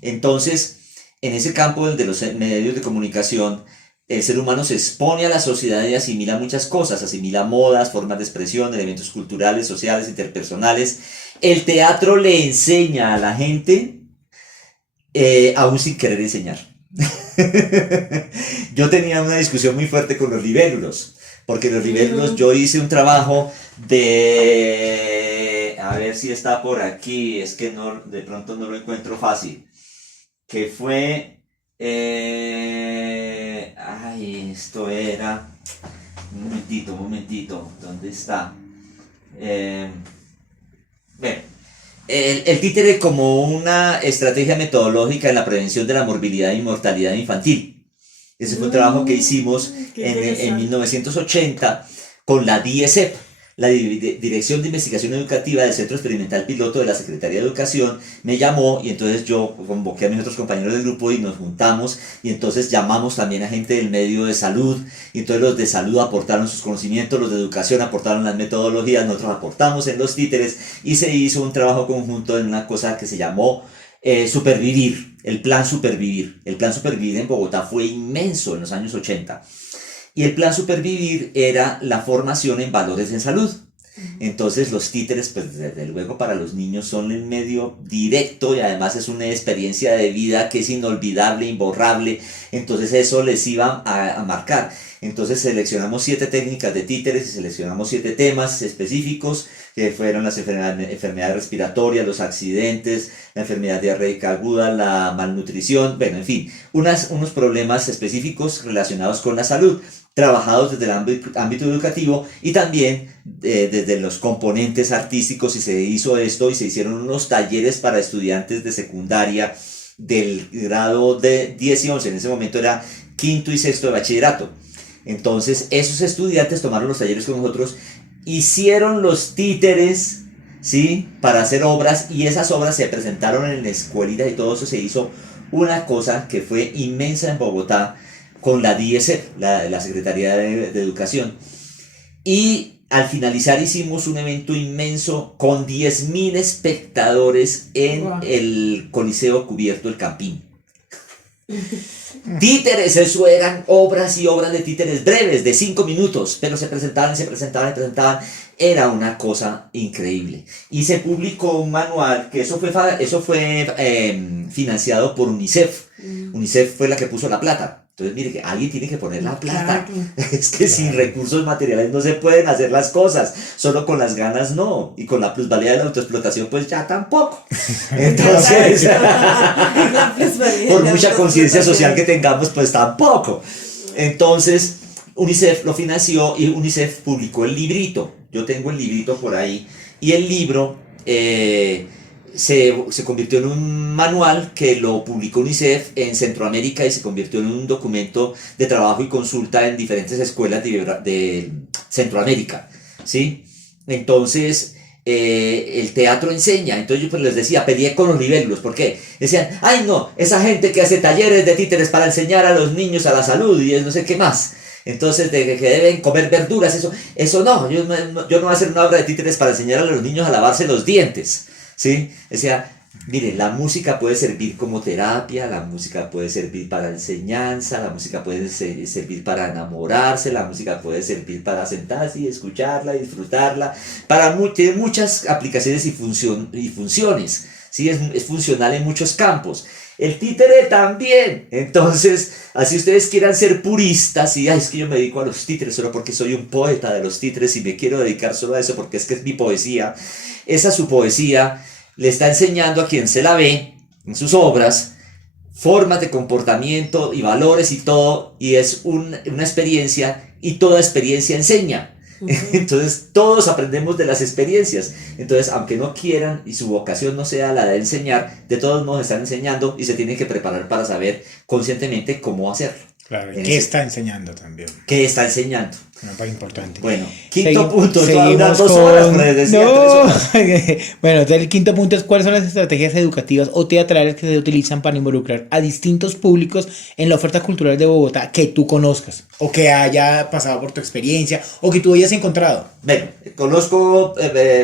Entonces, en ese campo de los medios de comunicación, el ser humano se expone a la sociedad y asimila muchas cosas, asimila modas, formas de expresión, elementos culturales, sociales, interpersonales. El teatro le enseña a la gente, aún sin querer enseñar. Yo tenía una discusión muy fuerte con los libélulos, porque los libélulos, yo hice un trabajo de, a ver si está por aquí, es que no, de pronto no lo encuentro fácil, que fue, esto era, un momentito, ¿dónde está? Bueno, el títere como una estrategia metodológica en la prevención de la morbilidad e inmortalidad infantil. Ese fue un trabajo que hicimos en 1980 con la DIESEP, la Dirección de Investigación Educativa del Centro Experimental Piloto de la Secretaría de Educación. Me llamó y entonces yo convoqué a mis otros compañeros del grupo y nos juntamos y entonces llamamos también a gente del medio de salud y entonces los de salud aportaron sus conocimientos, los de educación aportaron las metodologías, nosotros aportamos en los títeres y se hizo un trabajo conjunto en una cosa que se llamó Supervivir, el Plan Supervivir. El Plan Supervivir en Bogotá fue inmenso en los años 80. Y el plan Supervivir era la formación en valores en salud. Entonces los títeres, pues desde luego para los niños son el medio directo y además es una experiencia de vida que es inolvidable, imborrable. Entonces eso les iba a marcar. Entonces seleccionamos 7 técnicas de títeres y seleccionamos 7 temas específicos que fueron las enfermedades respiratorias, los accidentes, la enfermedad diarreica aguda, la malnutrición, bueno, en fin, unos problemas específicos relacionados con la salud, trabajados desde el ámbito educativo y también desde los componentes artísticos, y se hizo esto y se hicieron unos talleres para estudiantes de secundaria del grado de 10 y 11, en ese momento era quinto y sexto de bachillerato. Entonces esos estudiantes tomaron los talleres con nosotros, hicieron los títeres, ¿sí?, para hacer obras, y esas obras se presentaron en la escuelita y todo eso. Se hizo una cosa que fue inmensa en Bogotá con la DIESEP, la Secretaría de Educación, y al finalizar hicimos un evento inmenso con 10.000 espectadores en el Coliseo Cubierto El Campín. Títeres, eso eran obras y obras de títeres breves, de 5 minutos, pero se presentaban, era una cosa increíble. Y se publicó un manual, que eso fue financiado por UNICEF. UNICEF fue la que puso la plata. Entonces, mire, que alguien tiene que poner la plata. Es que sin recursos materiales no se pueden hacer las cosas. Solo con las ganas no. Y con la plusvalía de la autoexplotación, pues ya tampoco. Entonces, por mucha conciencia social que tengamos, pues tampoco. Entonces, UNICEF lo financió y UNICEF publicó el librito. Yo tengo el librito por ahí. Y el libro se convirtió en un manual que lo publicó UNICEF en Centroamérica y se convirtió en un documento de trabajo y consulta en diferentes escuelas de Centroamérica, ¿sí? Entonces, el teatro enseña. Entonces yo pues les decía, peleé con los libélulos. ¿Por qué? Decían, ay no, esa gente que hace talleres de títeres para enseñar a los niños a la salud y no sé qué más. Entonces, de que deben comer verduras, eso no, yo no voy a hacer una obra de títeres para enseñar a los niños a lavarse los dientes, ¿sí? Decía, mire, la música puede servir como terapia, la música puede servir para enseñanza, la música puede servir para enamorarse, la música puede servir para sentarse y escucharla, disfrutarla, tiene muchas aplicaciones y funciones, ¿sí? Es funcional en muchos campos. El títere también. Entonces, así ustedes quieran ser puristas y es que yo me dedico a los títeres solo porque soy un poeta de los títeres y me quiero dedicar solo a eso porque es que es mi poesía. Esa su poesía le está enseñando a quien se la ve en sus obras formas de comportamiento y valores y todo, y es una experiencia, y toda experiencia enseña. Entonces todos aprendemos de las experiencias. Entonces, aunque no quieran y su vocación no sea la de enseñar, de todos modos están enseñando y se tienen que preparar para saber conscientemente cómo hacerlo. Claro, ¿y En qué ese- está enseñando también? ¿Qué está enseñando? Una parte importante. Bueno, quinto punto, esto va a durar Seguimos 2 horas, con... pero les decía 3 No. horas. Bueno, entonces el quinto punto es cuáles son las estrategias educativas o teatrales que se utilizan para involucrar a distintos públicos en la oferta cultural de Bogotá que tú conozcas o que haya pasado por tu experiencia o que tú hayas encontrado. Bueno, conozco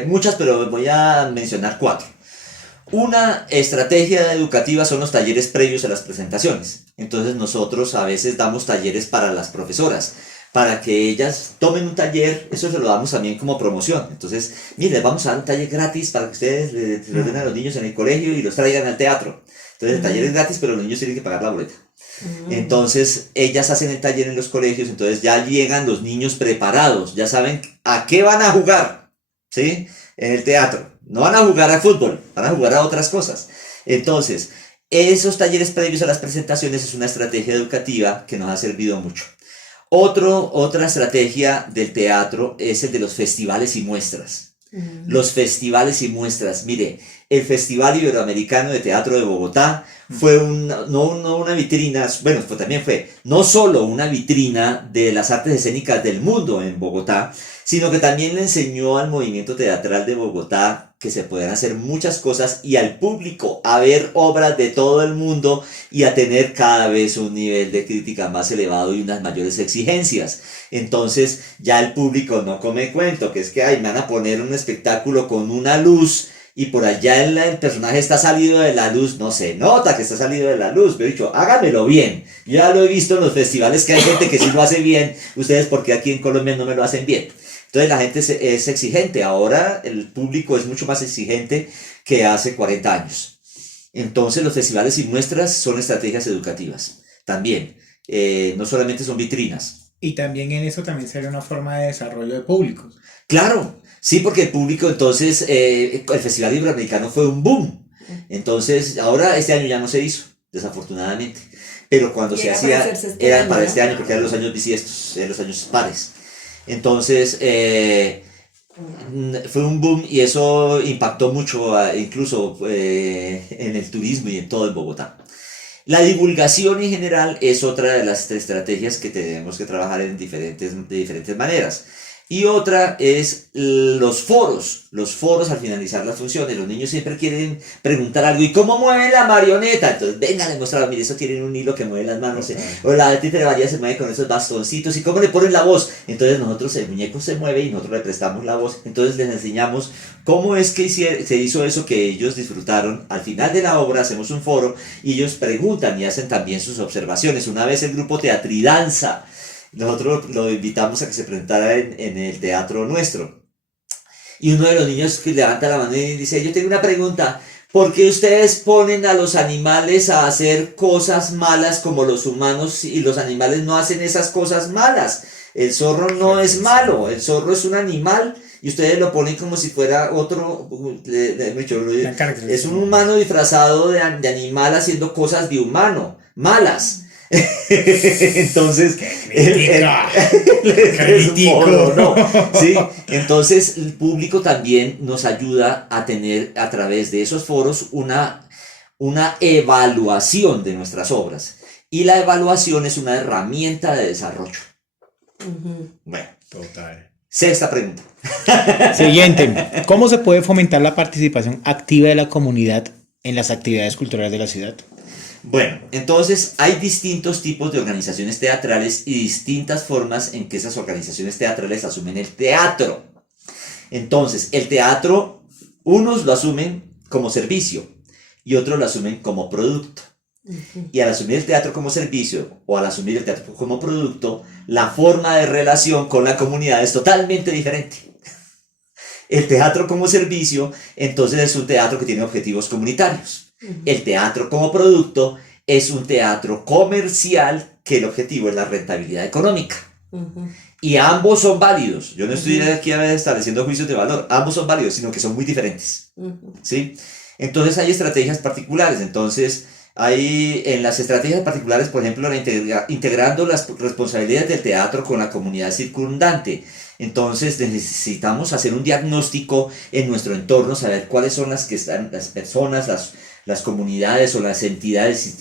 muchas, pero voy a mencionar 4. Una estrategia educativa son los talleres previos a las presentaciones. Entonces nosotros a veces damos talleres para las profesoras, para que ellas tomen un taller, eso se lo damos también como promoción. Entonces, mire, les vamos a dar un taller gratis para que ustedes se lo den a los niños en el colegio y los traigan al teatro. Entonces el taller es gratis, pero los niños tienen que pagar la boleta. Entonces ellas hacen el taller en los colegios, entonces ya llegan los niños preparados, ya saben a qué van a jugar, ¿sí? En el teatro. No van a jugar a fútbol, van a jugar a otras cosas. Entonces, esos talleres previos a las presentaciones es una estrategia educativa que nos ha servido mucho. Otra estrategia del teatro es el de los festivales y muestras. Los festivales y muestras. Mire, el Festival Iberoamericano de Teatro de Bogotá fue no una vitrina, bueno, también fue no solo una vitrina de las artes escénicas del mundo en Bogotá, sino que también le enseñó al movimiento teatral de Bogotá que se pueden hacer muchas cosas y al público a ver obras de todo el mundo y a tener cada vez un nivel de crítica más elevado y unas mayores exigencias. Entonces ya el público no come cuento, que es que me van a poner un espectáculo con una luz y por allá el personaje está salido de la luz, no se nota que está salido de la luz, pero he dicho, hágamelo bien. Yo ya lo he visto en los festivales que hay gente que sí lo hace bien, ustedes porque aquí en Colombia no me lo hacen bien. Entonces la gente es exigente, ahora el público es mucho más exigente que hace 40 años. Entonces los festivales y muestras son estrategias educativas, también, no solamente son vitrinas. Y también en eso también sería una forma de desarrollo de públicos. Claro, sí, porque el público entonces, el Festival Iberoamericano fue un boom. Entonces, ahora este año ya no se hizo, desafortunadamente. Pero cuando se hacía, era para este año, porque eran los años bisiestos, los años pares. Entonces, fue un boom y eso impactó mucho, incluso en el turismo y en todo en Bogotá. La divulgación en general es otra de las estrategias que tenemos que trabajar de diferentes maneras. Y otra es los foros al finalizar las funciones. Los niños siempre quieren preguntar algo. ¿Y cómo mueve la marioneta? Entonces, venga, le mostraba, mire, eso tiene un hilo que mueve las manos. O la títere María se mueve con esos bastoncitos. ¿Y cómo le ponen la voz? Entonces nosotros, el muñeco se mueve y nosotros le prestamos la voz. Entonces les enseñamos cómo es que se hizo eso que ellos disfrutaron. Al final de la obra hacemos un foro y ellos preguntan y hacen también sus observaciones. Una vez el grupo Teatridanza, nosotros lo invitamos a que se presentara en el teatro nuestro. Y uno de los niños que levanta la mano y dice, yo tengo una pregunta, ¿por qué ustedes ponen a los animales a hacer cosas malas como los humanos y los animales no hacen esas cosas malas? El zorro no es malo, el zorro es un animal y ustedes lo ponen como si fuera otro, es un humano disfrazado de animal haciendo cosas de humano, malas. Entonces ¿sí? Entonces el público también nos ayuda a tener a través de esos foros una evaluación de nuestras obras y la evaluación es una herramienta de desarrollo. Bueno, Total. Sexta pregunta. Siguiente, ¿cómo se puede fomentar la participación activa de la comunidad en las actividades culturales de la ciudad? Bueno, entonces hay distintos tipos de organizaciones teatrales y distintas formas en que esas organizaciones teatrales asumen el teatro. Entonces, el teatro, unos lo asumen como servicio y otros lo asumen como producto. Y al asumir el teatro como servicio o al asumir el teatro como producto, la forma de relación con la comunidad es totalmente diferente. El teatro como servicio, entonces es un teatro que tiene objetivos comunitarios. El teatro como producto es un teatro comercial que el objetivo es la rentabilidad económica. Y ambos son válidos. Yo no estoy aquí estableciendo juicios de valor. Ambos son válidos, sino que son muy diferentes. ¿Sí? Entonces hay estrategias particulares. Entonces hay en las estrategias particulares, por ejemplo, integrando las responsabilidades del teatro con la comunidad circundante. Entonces necesitamos hacer un diagnóstico en nuestro entorno, saber cuáles son las personas, las comunidades o las entidades,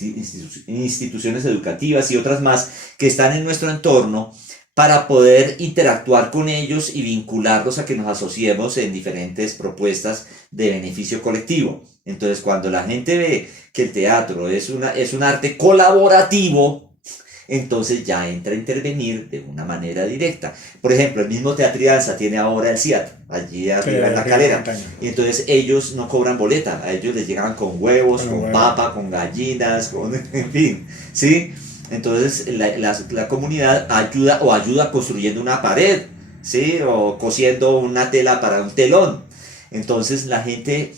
instituciones educativas y otras más que están en nuestro entorno para poder interactuar con ellos y vincularlos a que nos asociemos en diferentes propuestas de beneficio colectivo. Entonces, cuando la gente ve que el teatro es un arte colaborativo, entonces ya entra a intervenir de una manera directa. Por ejemplo, el mismo Teatrianza tiene ahora el CIAT, allí arriba en la calera. Y entonces ellos no cobran boleta, a ellos les llegan con huevos, con papa, con gallinas, en fin, ¿sí? Entonces la comunidad ayuda construyendo una pared, ¿sí? O cosiendo una tela para un telón. Entonces la gente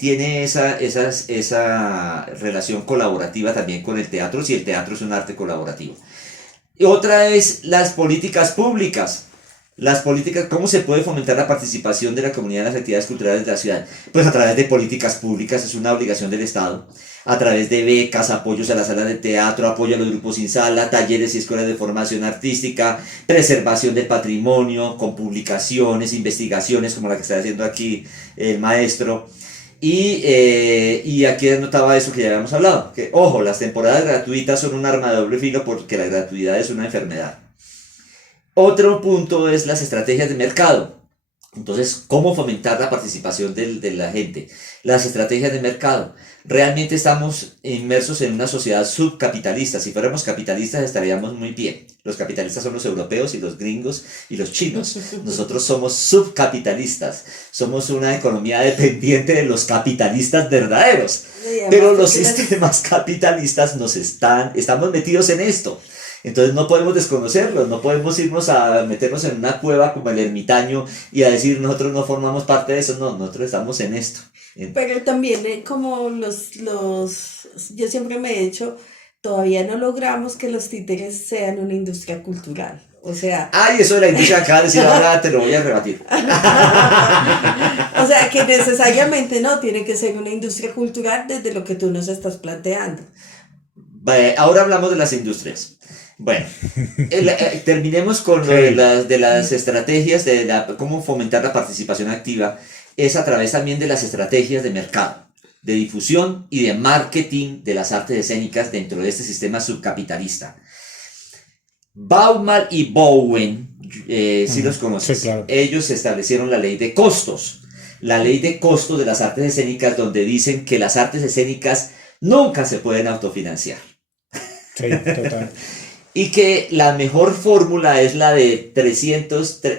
tiene esa relación colaborativa también con el teatro, si el teatro es un arte colaborativo. Y otra es las políticas públicas. Las políticas, ¿cómo se puede fomentar la participación de la comunidad en las actividades culturales de la ciudad? Pues a través de políticas públicas, es una obligación del Estado, a través de becas, apoyos a las salas de teatro, apoyo a los grupos sin sala, talleres y escuelas de formación artística, preservación del patrimonio, con publicaciones, investigaciones como la que está haciendo aquí el maestro. Y aquí anotaba eso que ya habíamos hablado, que ojo, las temporadas gratuitas son un arma de doble filo porque la gratuidad es una enfermedad. Otro punto es las estrategias de mercado. Entonces, ¿cómo fomentar la participación de la gente? Las estrategias de mercado. Realmente estamos inmersos en una sociedad subcapitalista. Si fuéramos capitalistas estaríamos muy bien. Los capitalistas son los europeos y los gringos y los chinos. Nosotros somos subcapitalistas. Somos una economía dependiente de los capitalistas verdaderos. Pero los sistemas capitalistas estamos metidos en esto. Entonces no podemos desconocerlos, no podemos irnos a meternos en una cueva como el ermitaño y a decir nosotros no formamos parte de eso, no, nosotros estamos en esto. Pero también como yo siempre me he dicho, todavía no logramos que los títeres sean una industria cultural, o sea... Ay, eso de la industria acaba de decir, ahora te lo voy a rebatir. O sea, que necesariamente no, tiene que ser una industria cultural desde lo que tú nos estás planteando. Ahora hablamos de las industrias. Bueno, terminemos con lo de las estrategias de cómo fomentar la participación activa. Es a través también de las estrategias de mercado, de difusión y de marketing de las artes escénicas dentro de este sistema subcapitalista. Bauman y Bowen, si los conoces, sí, claro. Ellos establecieron la ley de costos. La ley de costos de las artes escénicas, donde dicen que las artes escénicas nunca se pueden autofinanciar. Sí, total. Y que la mejor fórmula es la de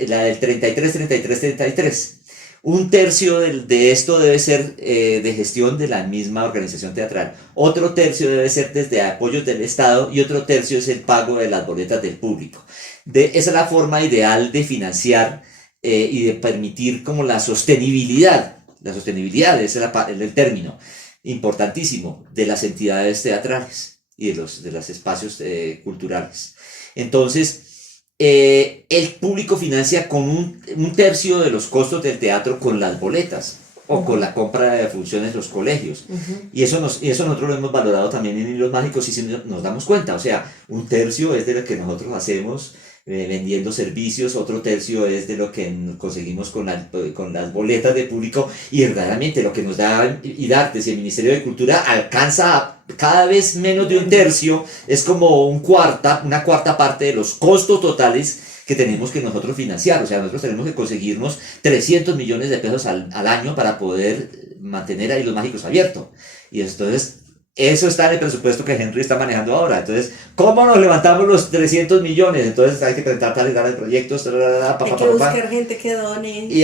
la del 33-33-33. Un tercio de esto debe ser de gestión de la misma organización teatral. Otro tercio debe ser desde apoyos del Estado y otro tercio es el pago de las boletas del público. Esa es la forma ideal de financiar y de permitir como la sostenibilidad. La sostenibilidad es el término importantísimo de las entidades teatrales y de los espacios culturales. Entonces, el público financia con un tercio de los costos del teatro con las boletas o con la compra de funciones en los colegios. Y eso nosotros lo hemos valorado también en Hilos Mágicos y nos damos cuenta. O sea, un tercio es de lo que nosotros hacemos vendiendo servicios, otro tercio es de lo que conseguimos con las boletas de público, y verdaderamente lo que nos da IDARTES y el Ministerio de Cultura alcanza cada vez menos de un tercio, es como una cuarta parte de los costos totales que tenemos que nosotros financiar. O sea, nosotros tenemos que conseguirnos 300 millones de pesos al año para poder mantener a Hilos Mágicos abierto. Y entonces eso está en el presupuesto que Henry está manejando ahora. Entonces, ¿cómo nos levantamos los 300 millones? Entonces hay que presentar tales ganas de proyectos. Hay que buscar gente que done. Y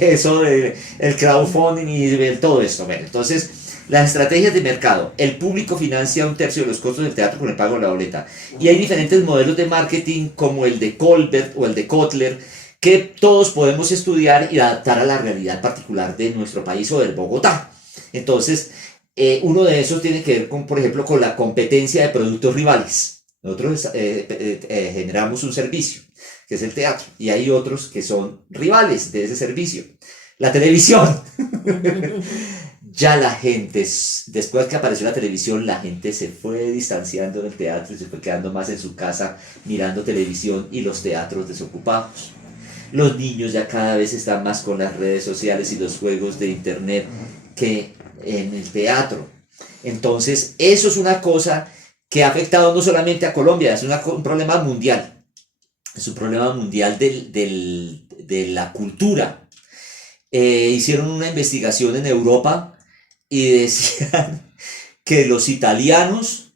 eso, el crowdfunding y todo esto. Bueno, entonces, las estrategias de mercado. El público financia un tercio de los costos del teatro con el pago de la boleta. Y hay diferentes modelos de marketing como el de Colbert o el de Kotler, que todos podemos estudiar y adaptar a la realidad particular de nuestro país o del Bogotá. Entonces, uno de esos tiene que ver con, por ejemplo, con la competencia de productos rivales. Nosotros generamos un servicio, que es el teatro, y hay otros que son rivales de ese servicio. La televisión. Ya la gente, después que apareció la televisión, la gente se fue distanciando del teatro y se fue quedando más en su casa mirando televisión y los teatros desocupados. Los niños ya cada vez están más con las redes sociales y los juegos de internet que en el teatro. Entonces, eso es una cosa que ha afectado no solamente a Colombia, es un problema mundial. Es un problema mundial de la cultura. Hicieron una investigación en Europa y decían que los italianos,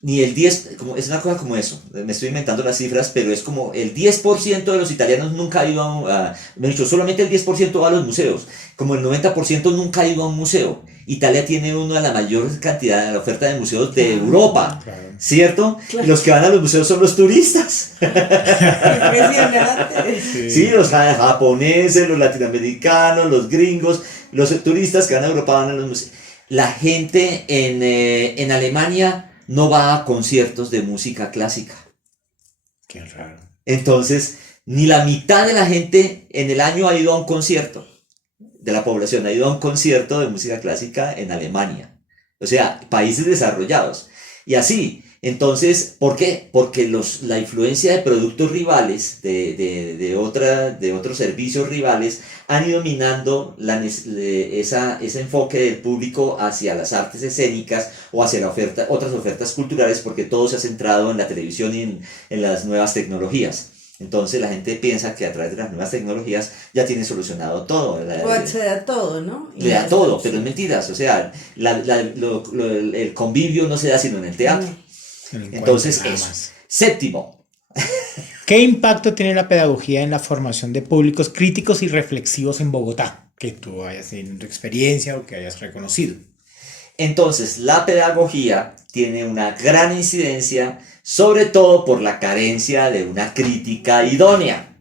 ni el 10, es una cosa como eso, me estoy inventando las cifras, pero es como el 10% de los italianos nunca ha ido me he dicho, solamente el 10% va a los museos, como el 90% nunca ha ido a un museo. Italia tiene una de la mayor cantidad de la oferta de museos de Europa, Claro. ¿cierto? Claro. Y los que van a los museos son los turistas. Impresionante. Sí, los japoneses, los latinoamericanos, los gringos, los turistas que van a Europa van a los museos. La gente en Alemania no va a conciertos de música clásica. Qué raro. Entonces, ni la mitad de la gente en el año ha ido a un concierto, de la población ha ido a un concierto de música clásica en Alemania. O sea, países desarrollados. Y así, entonces, ¿por qué? Porque la influencia de productos rivales, de otros servicios rivales, han ido minando ese enfoque del público hacia las artes escénicas o hacia otras ofertas culturales, porque todo se ha centrado en la televisión y en las nuevas tecnologías. Entonces la gente piensa que a través de las nuevas tecnologías ya tiene solucionado todo. O accede a todo, ¿no? Le da todo, pero es mentiras. O sea, el convivio no se da sino en el teatro. Entonces, nada eso. más. Séptimo, ¿Qué impacto tiene la pedagogía en la formación de públicos críticos y reflexivos en Bogotá? Que tú hayas tenido tu experiencia o que hayas reconocido. entonces la pedagogía tiene una gran incidencia, sobre todo por la carencia de una crítica idónea.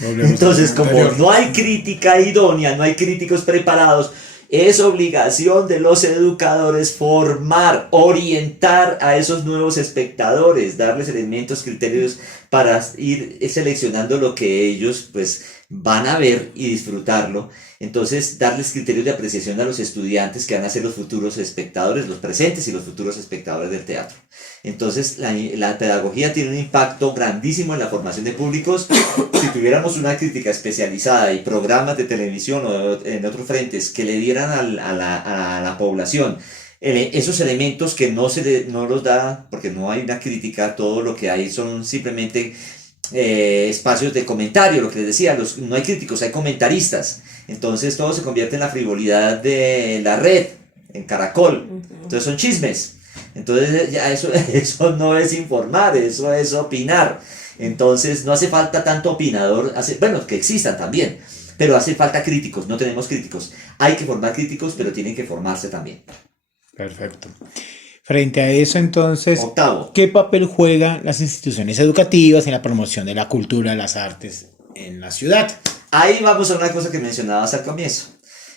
Entonces, como no hay crítica idónea, no hay críticos preparados, es obligación de los educadores formar, orientar a esos nuevos espectadores, darles elementos, criterios para ir seleccionando lo que ellos pues van a ver y disfrutarlo. Entonces, darles criterios de apreciación a los estudiantes que van a ser los futuros espectadores, los presentes y los futuros espectadores del teatro. Entonces, la pedagogía tiene un impacto grandísimo en la formación de públicos. Si tuviéramos una crítica especializada y programas de televisión o en otros frentes que le dieran a la población esos elementos que no los da, porque no hay una crítica, todo lo que hay son simplemente espacios de comentario, lo que les decía, no hay críticos, hay comentaristas. Entonces todo se convierte en la frivolidad de la red, en Caracol. Entonces son chismes. Entonces ya eso no es informar, eso es opinar. Entonces no hace falta tanto opinador, bueno, que existan también, pero hace falta críticos, no tenemos críticos. Hay que formar críticos, pero tienen que formarse también. Perfecto. Frente a eso, entonces, Octavo. ¿qué papel juegan las instituciones educativas en la promoción de la cultura, las artes en la ciudad? Ahí vamos a una cosa que mencionabas al comienzo.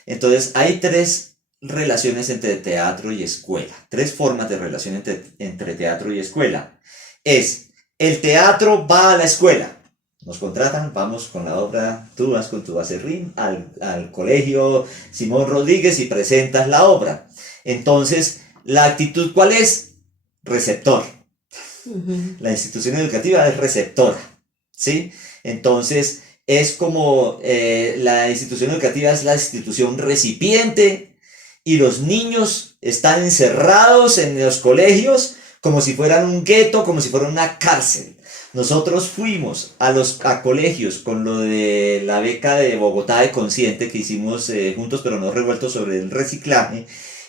Entonces hay tres relaciones entre teatro y escuela, tres formas de relación entre teatro y escuela. El teatro va a la escuela, nos contratan, vamos con la obra, tú vas con tu acerrín al colegio Simón Rodríguez y presentas la obra. Entonces, ¿la actitud cuál es? Receptor. La institución educativa es receptora, ¿sí? Entonces, es como la institución educativa es la institución recipiente y los niños están encerrados en los colegios como si fueran un gueto, como si fuera una cárcel. Nosotros fuimos a colegios con lo de la beca de Bogotá de Consciente que hicimos juntos pero no revueltos sobre el reciclaje,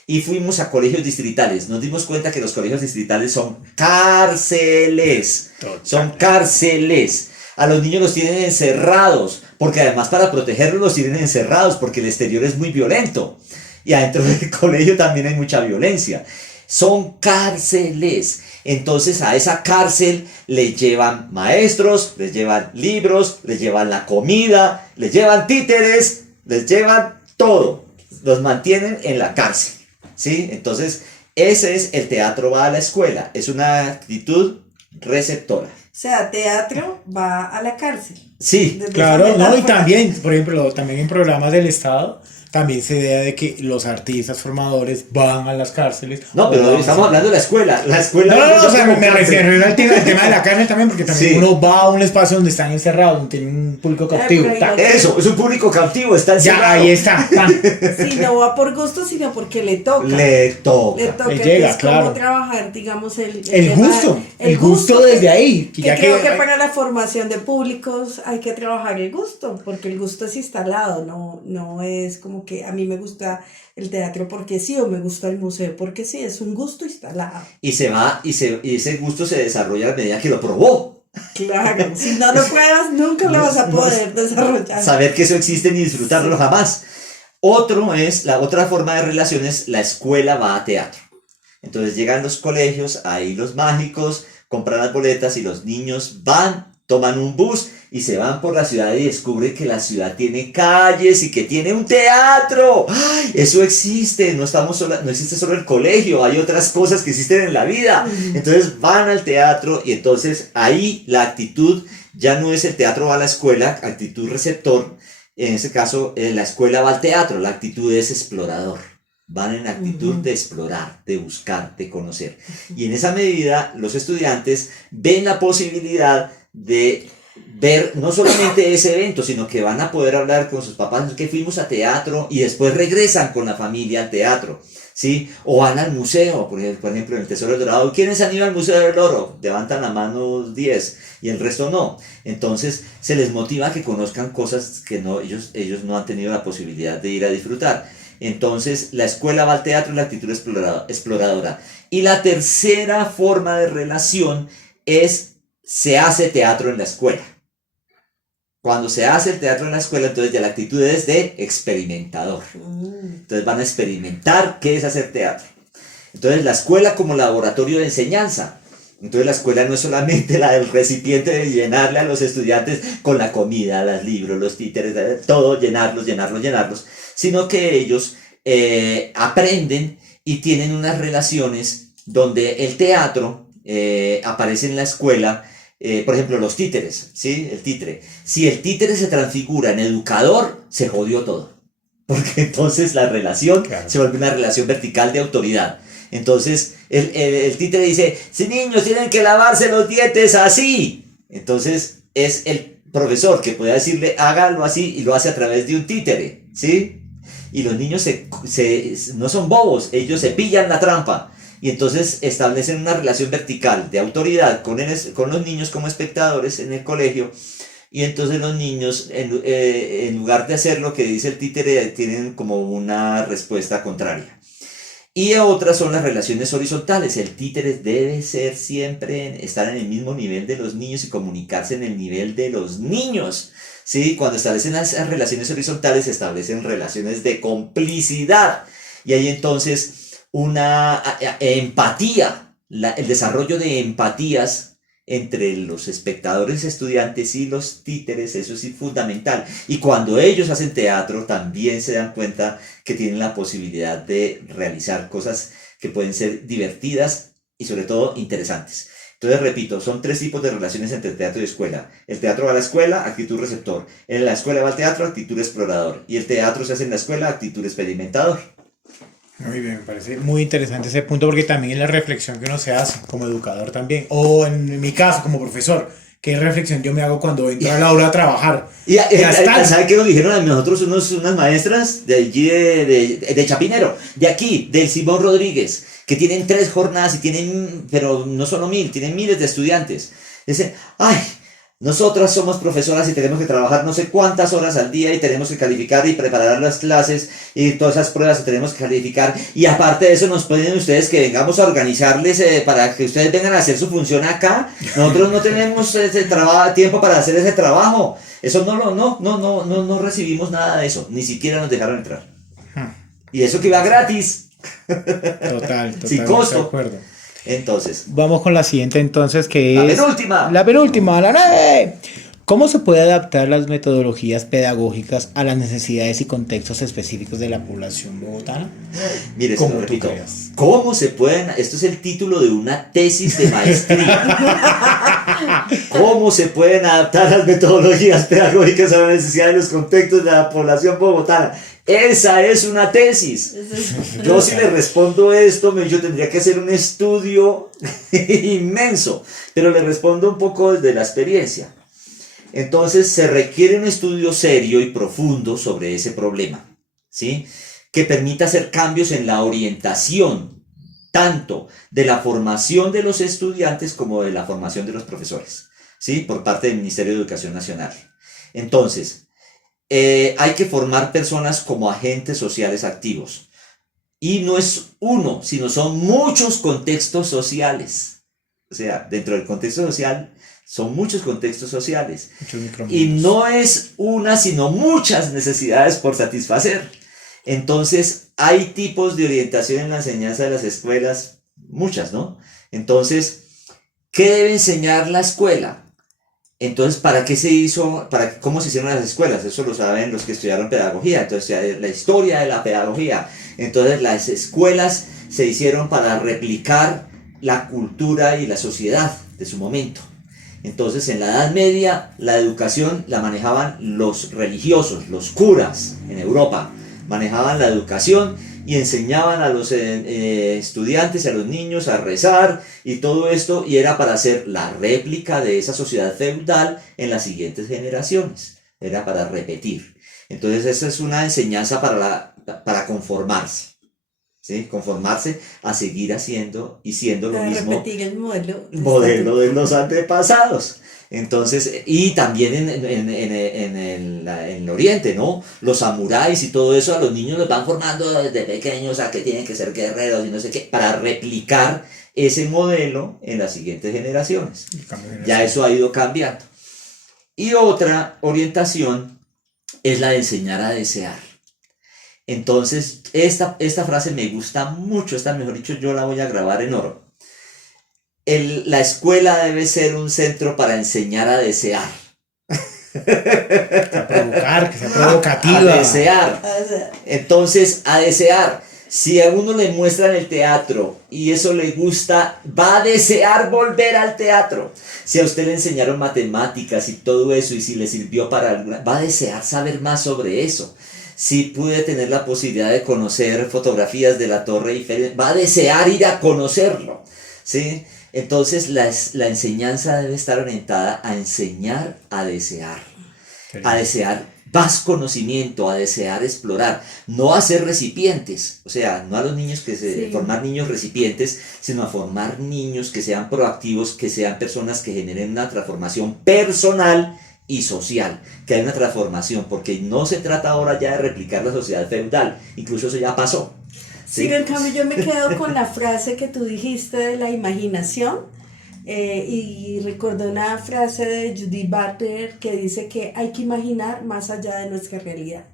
y fuimos a colegios distritales. Nos dimos cuenta que los colegios distritales son cárceles. Son cárceles. A los niños los tienen encerrados, porque además para protegerlos los tienen encerrados, porque el exterior es muy violento. Y adentro del colegio también hay mucha violencia. Son cárceles. Entonces a esa cárcel le llevan maestros, les llevan libros, les llevan la comida, les llevan títeres, les llevan todo. Los mantienen en la cárcel, ¿sí? Entonces ese es el teatro va a la escuela. Es una actitud receptora. O sea, teatro va a la cárcel. Sí, Desde Claro, esa ¿no? Y metáfora. también, por ejemplo, también en programas del Estado, también se idea de que los artistas formadores van a las cárceles. No, pero o estamos hablando de la escuela. La escuela No, o sea, me refiero al tema de la cárcel también, porque también Sí. uno va a un espacio donde están encerrados, donde tienen un público cautivo. pero ta. Eso, es un público cautivo, está encerrado. Ya, ahí está. Tan. Si no va por gusto, sino porque le toca. Le toca. Le toca, Le que llega, es claro. como trabajar, digamos, El tema- gusto, el gusto que- desde ahí. Que ya creo que para la formación de públicos hay que trabajar el gusto, porque el gusto es instalado, no es como que a mí me gusta el teatro porque sí, o me gusta el museo porque sí, es un gusto instalado. Y se va, y ese gusto se desarrolla a medida que lo probó. Claro, si no lo pruebas, nunca lo vas a poder desarrollar. Saber que eso existe ni disfrutarlo jamás. La otra forma de relación es la escuela va a teatro. Entonces llegan los colegios, ahí los mágicos, compran las boletas y los niños van, toman un bus y se van por la ciudad y descubren que la ciudad tiene calles y que tiene un teatro. ¡Ay! Eso existe, no existe solo el colegio, hay otras cosas que existen en la vida. Entonces van al teatro y entonces ahí la actitud ya no es el teatro va a la escuela, actitud receptor. En ese caso, la escuela va al teatro, la actitud es explorador. Van en actitud de explorar, de buscar, de conocer. Y en esa medida, los estudiantes ven la posibilidad de ver no solamente ese evento, sino que van a poder hablar con sus papás, que fuimos a teatro y después regresan con la familia al teatro, ¿sí? O van al museo, por ejemplo, en el Tesoro del Dorado. ¿Quiénes han ido al Museo del Oro? Levantan la mano 10 y el resto no. Entonces se les motiva a que conozcan cosas que ellos no han tenido la posibilidad de ir a disfrutar. Entonces la escuela va al teatro y la actitud exploradora. Y la tercera forma de relación es se hace teatro en la escuela. Cuando se hace el teatro en la escuela, entonces ya la actitud es de experimentador. Entonces van a experimentar qué es hacer teatro. Entonces la escuela como laboratorio de enseñanza. Entonces la escuela no es solamente la del recipiente de llenarle a los estudiantes con la comida, los libros, los títeres, todo, llenarlos, sino que ellos aprenden y tienen unas relaciones donde el teatro aparece en la escuela. Por ejemplo, los títeres, ¿sí? El títere. Si el títere se transfigura en educador, se jodió todo. Porque entonces la relación se vuelve una relación vertical de autoridad. Entonces el títere dice, sí, niños, tienen que lavarse los dientes así. Entonces es el profesor que puede decirle, hágalo así, y lo hace a través de un títere, ¿sí? Y los niños no son bobos, ellos se pillan la trampa. Y entonces establecen una relación vertical de autoridad con los niños como espectadores en el colegio. Y entonces los niños, en lugar de hacer lo que dice el títere, tienen como una respuesta contraria. Y otras son las relaciones horizontales. El títere debe ser siempre, estar en el mismo nivel de los niños y comunicarse en el nivel de los niños. ¿Sí? Cuando establecen esas relaciones horizontales, se establecen relaciones de complicidad. Y ahí entonces una empatía, el desarrollo de empatías entre los espectadores, estudiantes y los títeres, eso es fundamental. Y cuando ellos hacen teatro, también se dan cuenta que tienen la posibilidad de realizar cosas que pueden ser divertidas y sobre todo interesantes. Entonces, repito, son 3 tipos de relaciones entre teatro y escuela. El teatro va a la escuela, actitud receptor. En la escuela va al teatro, actitud explorador. Y el teatro se hace en la escuela, actitud experimentador. Muy bien, me parece muy interesante ese punto porque también es la reflexión que uno se hace como educador también, o en mi caso como profesor, qué reflexión yo me hago cuando entro a la aula a trabajar. Y ¿sabe qué nos dijeron a nosotros unas maestras de allí de Chapinero, de aquí, del Simón Rodríguez, que tienen 3 jornadas y tienen, pero no solo 1000, tienen miles de estudiantes? Dicen, ay, nosotras somos profesoras y tenemos que trabajar no sé cuántas horas al día y tenemos que calificar y preparar las clases y todas esas pruebas que tenemos que calificar, y aparte de eso nos piden ustedes que vengamos a organizarles para que ustedes vengan a hacer su función acá. Nosotros no tenemos tiempo para hacer ese trabajo. Eso no recibimos nada de eso, ni siquiera nos dejaron entrar. Y eso que iba gratis. Total, sin costo. De acuerdo. Entonces, vamos con la siguiente entonces, que la es penúltima. La penúltima, la 9. ¿Cómo se puede adaptar las metodologías pedagógicas a las necesidades y contextos específicos de la población bogotana? Mire, se ¿Cómo lo tú repito. creas? ¿Cómo se pueden? Esto es el título de una tesis de maestría. ¿Cómo se pueden adaptar las metodologías pedagógicas a las necesidades y los contextos de la población bogotana? Esa es una tesis. Yo si le respondo esto, yo tendría que hacer un estudio inmenso, pero le respondo un poco desde la experiencia. Entonces se requiere un estudio serio y profundo sobre ese problema, ¿sí? Que permita hacer cambios en la orientación, tanto de la formación de los estudiantes como de la formación de los profesores, ¿sí? Por parte del Ministerio de Educación Nacional. Entonces, hay que formar personas como agentes sociales activos. Y no es uno, sino son muchos contextos sociales. O sea, dentro del contexto social son muchos contextos sociales. Y no es una, sino muchas necesidades por satisfacer. Entonces, hay tipos de orientación en la enseñanza de las escuelas, muchas, ¿no? Entonces, ¿qué debe enseñar la escuela? Entonces, ¿para qué se hizo? ¿Cómo se hicieron las escuelas? Eso lo saben los que estudiaron pedagogía. Entonces, la historia de la pedagogía. Entonces, las escuelas se hicieron para replicar la cultura y la sociedad de su momento. Entonces, en la Edad Media, la educación la manejaban los religiosos, los curas en Europa. Manejaban la educación y enseñaban a los estudiantes y a los niños a rezar y todo esto, y era para hacer la réplica de esa sociedad feudal en las siguientes generaciones, era para repetir. Entonces esa es una enseñanza para conformarse, ¿sí? Conformarse a seguir haciendo y siendo lo mismo. Repetir el modelo de los antepasados. Entonces, y también en el Oriente, ¿no? Los samuráis y todo eso, a los niños los van formando desde pequeños a que tienen que ser guerreros y no sé qué, para replicar ese modelo en las siguientes generaciones. Ya eso ha ido cambiando. Y otra orientación es la de enseñar a desear. Entonces, esta frase me gusta mucho, mejor dicho, yo la voy a grabar en oro. La escuela debe ser un centro para enseñar a desear. A provocar, que sea provocativa. A desear. Entonces, a desear. Si a uno le muestran el teatro y eso le gusta, va a desear volver al teatro. Si a usted le enseñaron matemáticas y todo eso y si le sirvió para alguna, va a desear saber más sobre eso. Si pude tener la posibilidad de conocer fotografías de la Torre Eiffel, va a desear ir a conocerlo, ¿sí? Entonces la enseñanza debe estar orientada a enseñar a desear más conocimiento, a desear explorar, no a ser recipientes, o sea, no a los niños formar niños recipientes, sino a formar niños que sean proactivos, que sean personas que generen una transformación personal y social, que hay una transformación, porque no se trata ahora ya de replicar la sociedad feudal, incluso eso ya pasó. Sí, en cambio yo me quedo con la frase que tú dijiste de la imaginación y recordé una frase de Judith Butler que dice que hay que imaginar más allá de nuestra realidad.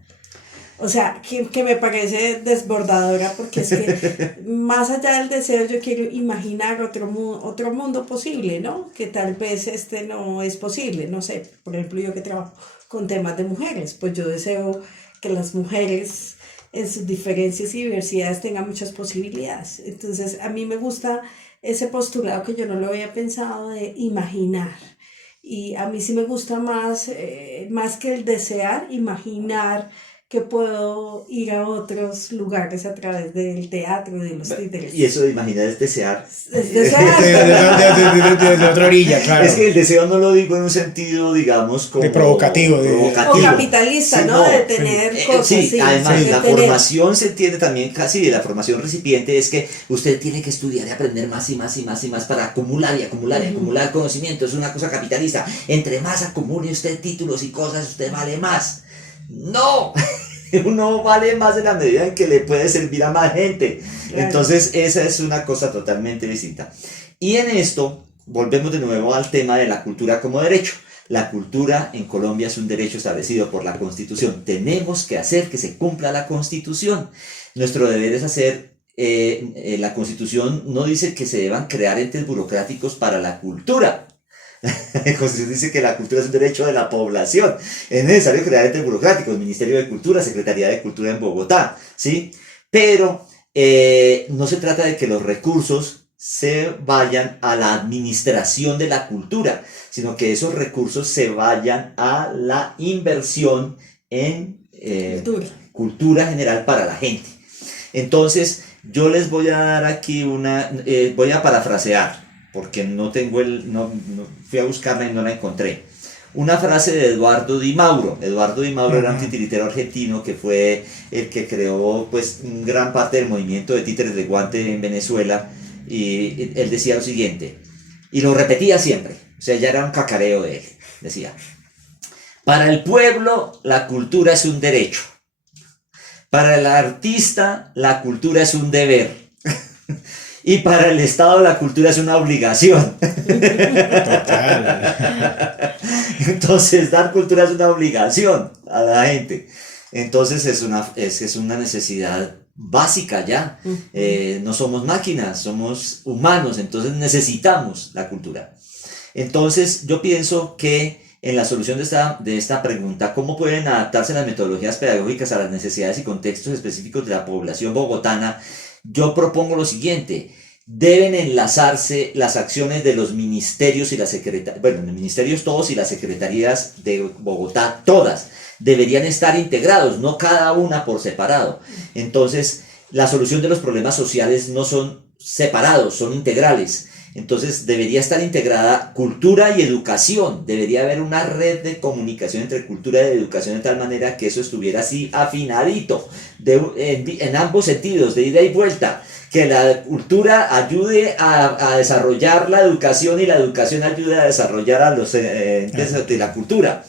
O sea, que me parece desbordadora porque es que más allá del deseo yo quiero imaginar otro mundo posible, ¿no? Que tal vez este no es posible, no sé, por ejemplo yo que trabajo con temas de mujeres, pues yo deseo que las mujeres en sus diferencias y diversidades tengan muchas posibilidades. Entonces a mí me gusta ese postulado que yo no lo había pensado de imaginar. Y a mí sí me gusta más que el desear, imaginar que puedo ir a otros lugares a través del teatro y de los títeres. Y eso de imaginar es desear. Es desear. De otra orilla, claro. Es que el deseo no lo digo en un sentido, digamos, como... De provocativo. O capitalista, sí, ¿no? De tener cosas. Sí, además la formación se entiende también casi de la formación recipiente, es que usted tiene que estudiar y aprender más y más y más y más para acumular y acumular y acumular conocimiento. Es una cosa capitalista. Entre más acumule usted títulos y cosas, usted vale más. No, uno vale más en la medida en que le puede servir a más gente. Claro. Entonces esa es una cosa totalmente distinta. Y en esto volvemos de nuevo al tema de la cultura como derecho. La cultura en Colombia es un derecho establecido por la Constitución. Tenemos que hacer que se cumpla la Constitución. Nuestro deber es hacer, la Constitución no dice que se deban crear entes burocráticos para la cultura. La Constitución dice que la cultura es un derecho de la población. Es necesario crear entes burocráticos, Ministerio de Cultura, Secretaría de Cultura en Bogotá, ¿sí? Pero no se trata de que los recursos se vayan a la administración de la cultura, sino que esos recursos se vayan a la inversión en cultura general para la gente. Entonces, yo les voy a dar aquí voy a parafrasear, porque no fui a buscarla y no la encontré. Una frase de Eduardo Di Mauro. Eduardo Di Mauro era un titiritero argentino que fue el que creó pues gran parte del movimiento de títeres de guante en Venezuela, y él decía lo siguiente, y lo repetía siempre, o sea, ya era un cacareo de él, decía: para el pueblo la cultura es un derecho, para el artista la cultura es un deber, y para el Estado la cultura es una obligación. Total. Entonces, dar cultura es una obligación a la gente. Entonces, es una necesidad básica ya. No somos máquinas, somos humanos, entonces necesitamos la cultura. Entonces, yo pienso que en la solución de esta pregunta, ¿cómo pueden adaptarse las metodologías pedagógicas a las necesidades y contextos específicos de la población bogotana? Yo propongo lo siguiente: deben enlazarse las acciones de los ministerios y las secretarías, bueno, los ministerios todos y las secretarías de Bogotá, todas, deberían estar integrados, no cada una por separado. Entonces, la solución de los problemas sociales no son separados, son integrales. Entonces, debería estar integrada cultura y educación, debería haber una red de comunicación entre cultura y educación de tal manera que eso estuviera así afinadito, en ambos sentidos, de ida y vuelta. Que la cultura ayude a desarrollar la educación y la educación ayude a desarrollar a los entes de la cultura.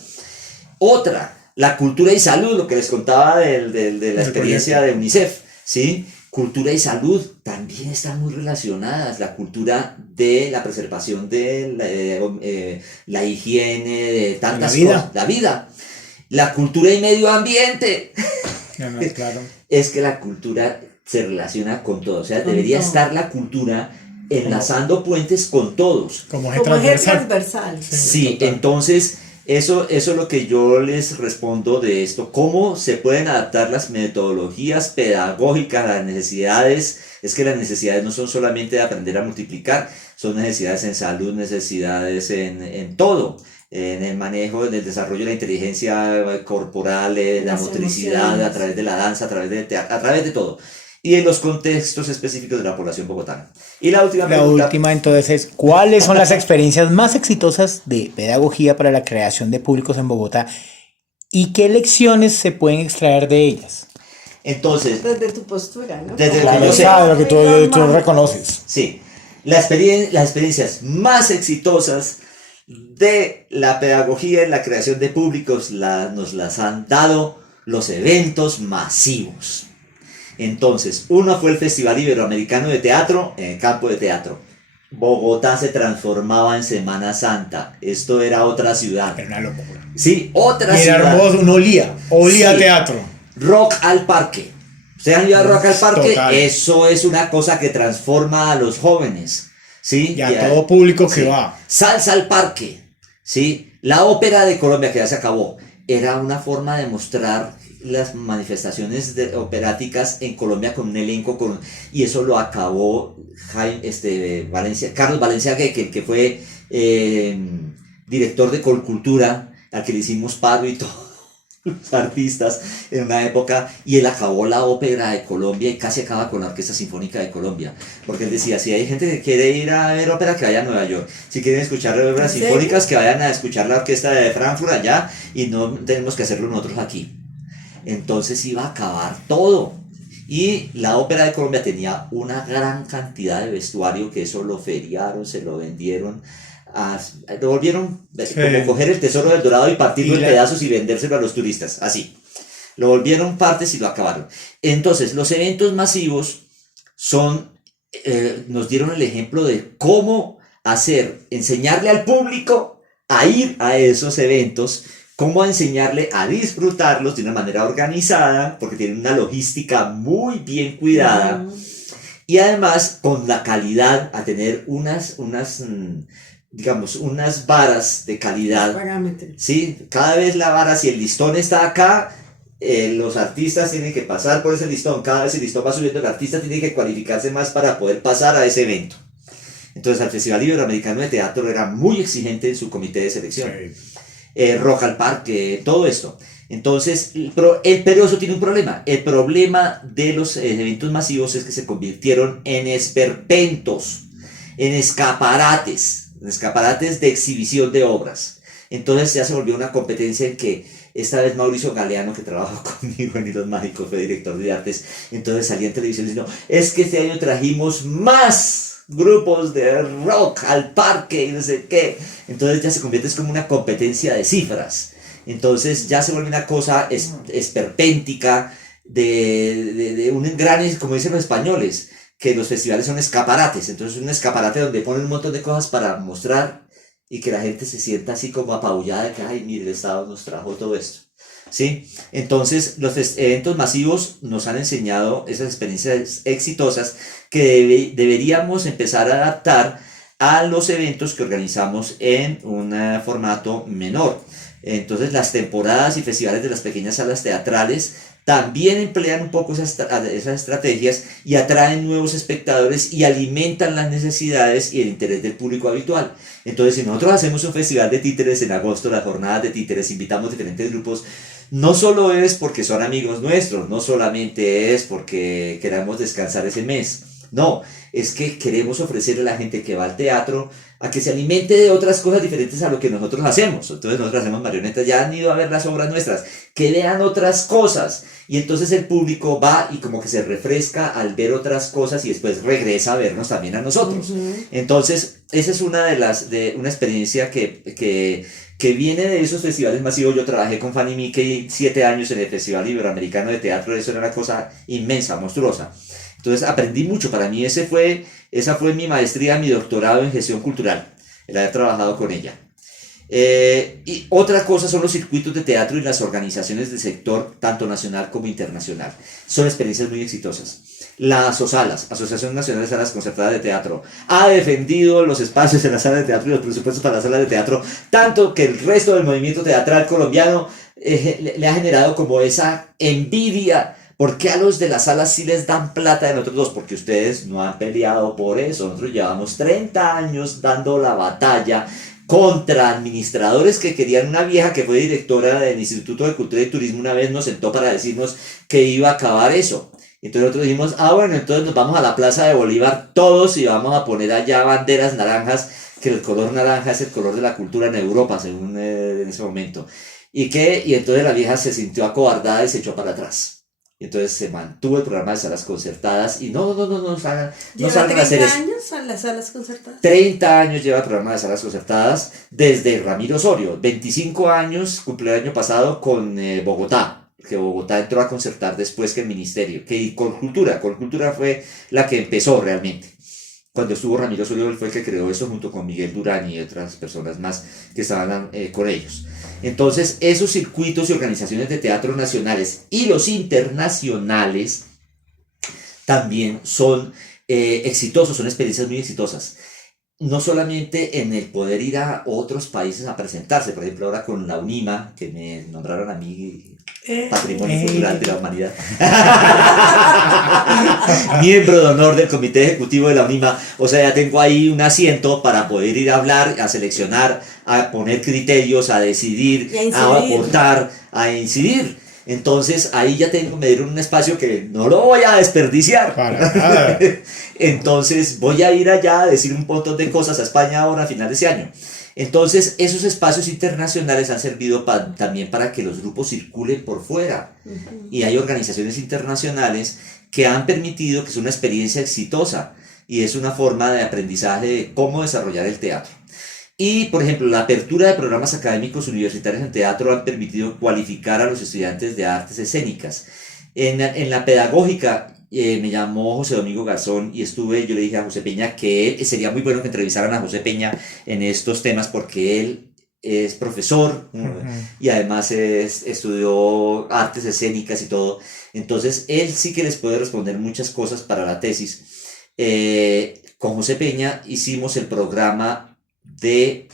Otra, la cultura y salud, lo que les contaba de la experiencia de UNICEF, ¿sí? Cultura y salud también están muy relacionadas. La cultura de la preservación de la higiene, de tantas cosas. La vida. La cultura y medio ambiente. Claro. Es que la cultura se relaciona con todo, o sea, debería estar la cultura enlazando puentes con todos. Como eje Como eje transversal. transversal. Sí, total. entonces eso es lo que yo les respondo de esto. ¿Cómo se pueden adaptar las metodologías pedagógicas a las necesidades? Es que las necesidades no son solamente de aprender a multiplicar, son necesidades en salud, necesidades en todo. En el manejo, en el desarrollo de la inteligencia corporal, la Las motricidad, emociones. a través de la danza, a través del teatro, a través de todo. Y en los contextos específicos de la población bogotana. Y la última La pregunta. última entonces es, ¿cuáles son las experiencias más exitosas de pedagogía para la creación de públicos en Bogotá y qué lecciones se pueden extraer de ellas? Entonces, Desde tu postura, ¿no? Desde Claro, yo sé. sabe lo que tú reconoces. sí, las experiencias más exitosas de la pedagogía en la creación de públicos nos las han dado los eventos masivos. Entonces, uno fue el Festival Iberoamericano de Teatro en el campo de teatro. Bogotá se transformaba en Semana Santa. Esto era otra ciudad. Era una locura. Sí, otra Era ciudad. hermoso, uno olía Sí. teatro. Rock al Parque. ¿Ustedes han ido a Rock al Parque? Total. Eso es una cosa que transforma a los jóvenes. ¿Sí? Y a todo público que sí. va. Salsa al Parque. ¿Sí? La Ópera de Colombia, que ya se acabó, era una forma de mostrar las manifestaciones operáticas en Colombia con un elenco, y eso lo acabó Carlos Valencia, que fue director de Colcultura, al que le hicimos paro y todo. Los artistas en una época, y él acabó la Ópera de Colombia y casi acaba con la Orquesta Sinfónica de Colombia, porque él decía, si hay gente que quiere ir a ver ópera, que vaya a Nueva York, si quieren escuchar óperas sinfónicas, que vayan a escuchar la Orquesta de Frankfurt allá, y no tenemos que hacerlo nosotros aquí. Entonces iba a acabar todo. Y la Ópera de Colombia tenía una gran cantidad de vestuario, que eso lo feriaron, se lo vendieron, lo volvieron como coger el tesoro del Dorado y partirlo en pedazos y vendérselo a los turistas, así. Lo volvieron partes y lo acabaron. Entonces, los eventos masivos nos dieron el ejemplo de cómo enseñarle al público a ir a esos eventos, cómo enseñarle a disfrutarlos de una manera organizada, porque tienen una logística muy bien cuidada, y además con la calidad, a tener unas varas de calidad. Sí, cada vez la vara, si el listón está acá, los artistas tienen que pasar por ese listón. Cada vez el listón va subiendo, el artista tiene que cualificarse más para poder pasar a ese evento. Entonces, el Festival Iberoamericano de Teatro era muy exigente en su comité de selección. Rock al Parque, todo esto. Entonces, pero eso tiene un problema. El problema de los eventos masivos es que se convirtieron en esperpentos, en escaparates de exhibición de obras. Entonces ya se volvió una competencia en que esta vez Mauricio Galeano, que trabajó conmigo en Hilos Mágicos, fue director de artes, entonces salía en televisión diciendo, es que este año trajimos más grupos de rock al parque y no sé qué. Entonces ya se convierte como una competencia de cifras. Entonces ya se vuelve una cosa esperpéntica de un gran, como dicen los españoles, que los festivales son escaparates. Entonces un escaparate donde ponen un montón de cosas para mostrar y que la gente se sienta así como apabullada de que, ay, mire, el Estado nos trajo todo esto. ¿Sí? Entonces los eventos masivos nos han enseñado esas experiencias exitosas que deberíamos empezar a adaptar a los eventos que organizamos en un formato menor. Entonces las temporadas y festivales de las pequeñas salas teatrales también emplean un poco esas estrategias y atraen nuevos espectadores y alimentan las necesidades y el interés del público habitual. Entonces, si nosotros hacemos un festival de títeres en agosto, las jornadas de títeres, invitamos diferentes grupos, no solo es porque son amigos nuestros, no solamente es porque queramos descansar ese mes, no, es que queremos ofrecerle a la gente que va al teatro a que se alimente de otras cosas diferentes a lo que nosotros hacemos. Entonces nosotros hacemos marionetas, ya han ido a ver las obras nuestras, que vean otras cosas. Y entonces el público va y como que se refresca al ver otras cosas y después regresa a vernos también a nosotros. Entonces esa es una una experiencia que viene de esos festivales masivos. Yo trabajé con Fanny Mickey 7 años en el Festival Iberoamericano de Teatro, eso era una cosa inmensa, monstruosa. Entonces aprendí mucho, para mí esa fue mi maestría, mi doctorado en gestión cultural, el haber trabajado con ella. Y otra cosa son los circuitos de teatro y las organizaciones del sector, tanto nacional como internacional. Son experiencias muy exitosas. La ASOSALAS, Asociación Nacional de Salas Concertadas de Teatro, ha defendido los espacios en las salas de teatro y los presupuestos para las salas de teatro, tanto que el resto del movimiento teatral colombiano le ha generado como esa envidia. ¿Por qué a los de las salas sí les dan plata de nosotros dos? Porque ustedes no han peleado por eso. Nosotros llevamos 30 años dando la batalla contra administradores que querían. Una vieja que fue directora del Instituto de Cultura y Turismo una vez nos sentó para decirnos que iba a acabar eso. Entonces nosotros dijimos, bueno, entonces nos vamos a la Plaza de Bolívar todos y vamos a poner allá banderas naranjas, que el color naranja es el color de la cultura en Europa, según en ese momento. Y entonces la vieja se sintió acobardada y se echó para atrás. Entonces se mantuvo el programa de salas concertadas y no salgan a hacer eso. ¿30 años a las salas concertadas? 30 años lleva el programa de salas concertadas desde Ramiro Osorio. 25 años cumplió el año pasado con Bogotá, que Bogotá entró a concertar después que el ministerio, que Colcultura fue la que empezó realmente. Cuando estuvo Ramiro Osorio, él fue el que creó eso junto con Miguel Durán y otras personas más que estaban con ellos. Entonces, esos circuitos y organizaciones de teatro nacionales y los internacionales también son exitosos, son experiencias muy exitosas. No solamente en el poder ir a otros países a presentarse, por ejemplo, ahora con la UNIMA, que me nombraron a mí Patrimonio Cultural de la Humanidad. Miembro de honor del Comité Ejecutivo de la UNIMA. O sea, ya tengo ahí un asiento para poder ir a hablar, a seleccionar, a poner criterios, a decidir, a aportar, a incidir. Entonces ahí ya me dieron un espacio que no lo voy a desperdiciar. Para nada. Entonces voy a ir allá a decir un montón de cosas a España ahora a final de ese año. Entonces esos espacios internacionales han servido también para que los grupos circulen por fuera. Y hay organizaciones internacionales que han permitido que es una experiencia exitosa y es una forma de aprendizaje de cómo desarrollar el teatro. Y, por ejemplo, la apertura de programas académicos universitarios en teatro han permitido cualificar a los estudiantes de artes escénicas. En la pedagógica me llamó José Domingo Garzón y yo le dije a José Peña que sería muy bueno que entrevistaran a José Peña en estos temas porque él es profesor y además estudió artes escénicas y todo. Entonces, él sí que les puede responder muchas cosas para la tesis. Con José Peña hicimos el programa de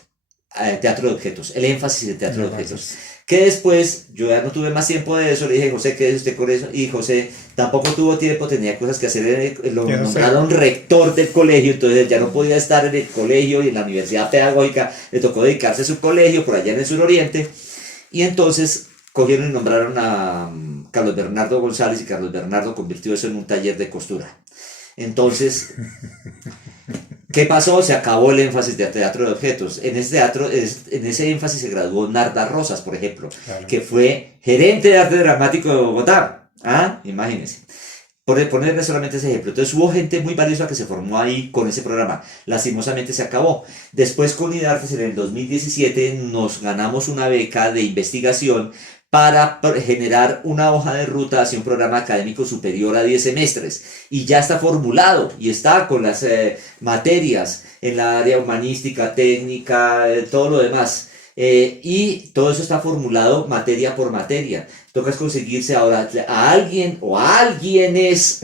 teatro de objetos, el énfasis de teatro de objetos, que después yo ya no tuve más tiempo de eso, le dije, José, ¿qué es usted con eso? Y José tampoco tuvo tiempo, tenía cosas que hacer, lo nombraron rector del colegio, entonces ya no podía estar en el colegio y en la universidad pedagógica, le tocó dedicarse a su colegio por allá en el suroriente, y entonces cogieron y nombraron a Carlos Bernardo González y Carlos Bernardo convirtió eso en un taller de costura. Entonces, ¿qué pasó? Se acabó el énfasis de teatro de objetos. En ese énfasis se graduó Narda Rosas, por ejemplo, Claro. que fue gerente de arte dramático de Bogotá. Ah, imagínense. Por ponerle solamente ese ejemplo. Entonces hubo gente muy valiosa que se formó ahí con ese programa. Lastimosamente se acabó. Después con IDARTES en el 2017 nos ganamos una beca de investigación para generar una hoja de ruta hacia un programa académico superior a 10 semestres. Y ya está formulado y está con las materias en la área humanística, técnica, todo lo demás. Y todo eso está formulado materia por materia. Toca conseguirse ahora a alguien o a alguienes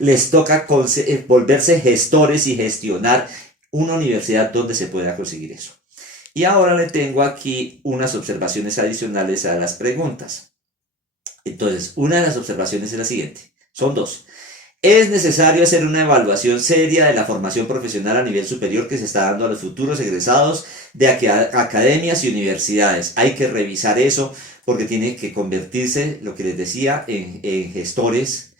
les toca volverse gestores y gestionar una universidad donde se pueda conseguir eso. Y ahora le tengo aquí unas observaciones adicionales a las preguntas. Entonces, una de las observaciones es la siguiente. Son dos. Es necesario hacer una evaluación seria de la formación profesional a nivel superior que se está dando a los futuros egresados de academias y universidades. Hay que revisar eso porque tiene que convertirse, lo que les decía, en gestores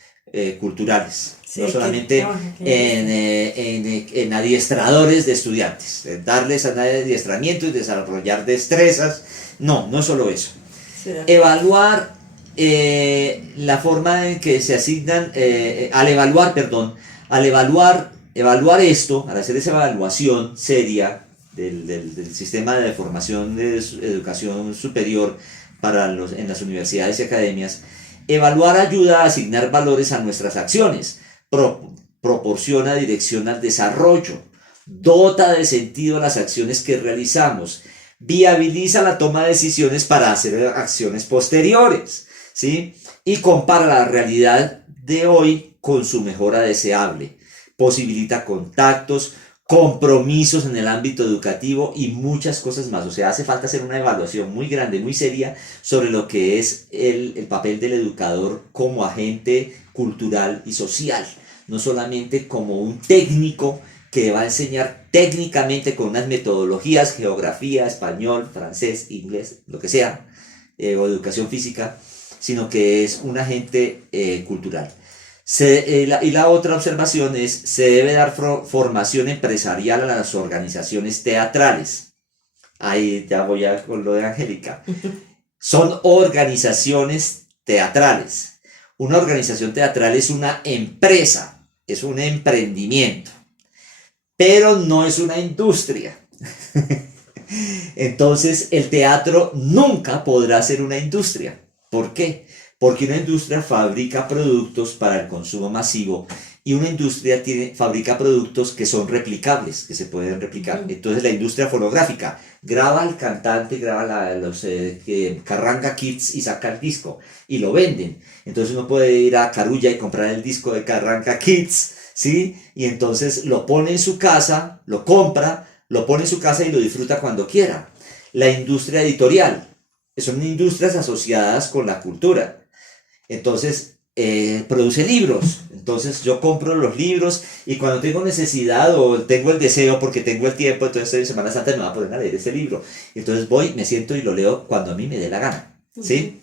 culturales. Sí, No solamente en adiestradores de estudiantes, darles adiestramiento y desarrollar destrezas. No, no solo eso. Sí. Evaluar la forma en que se asignan, al evaluar esto, al hacer esa evaluación seria del sistema de formación de educación superior en las universidades y academias, evaluar ayuda a asignar valores a nuestras acciones, proporciona dirección al desarrollo, dota de sentido a las acciones que realizamos, viabiliza la toma de decisiones para hacer acciones posteriores, ¿sí? Y compara la realidad de hoy con su mejora deseable, posibilita contactos, compromisos en el ámbito educativo y muchas cosas más. O sea, hace falta hacer una evaluación muy grande, muy seria sobre lo que es el papel del educador como agente cultural y social, no solamente como un técnico que va a enseñar técnicamente con unas metodologías, geografía, español, francés, inglés, lo que sea, o educación física, sino que es un agente cultural. Y la otra observación es, se debe dar formación empresarial a las organizaciones teatrales. Ahí ya voy con lo de Angélica. Son organizaciones teatrales. Una organización teatral es una empresa, es un emprendimiento, pero no es una industria. Entonces el teatro nunca podrá ser una industria. ¿Por qué? Porque una industria fabrica productos para el consumo masivo y una industria fabrica productos que son replicables, que se pueden replicar. Entonces la industria fonográfica graba al cantante, graba los Carranga Kids y saca el disco y lo venden. Entonces uno puede ir a Carulla y comprar el disco de Carranga Kids, ¿sí? Y entonces lo pone en su casa, lo compra, lo pone en su casa y lo disfruta cuando quiera. La industria editorial son industrias asociadas con la cultura. Entonces, produce libros. Entonces yo compro los libros y cuando tengo necesidad o tengo el deseo porque tengo el tiempo, entonces en Semana Santa me voy a poner a leer ese libro. Entonces voy, me siento y lo leo cuando a mí me dé la gana, ¿sí?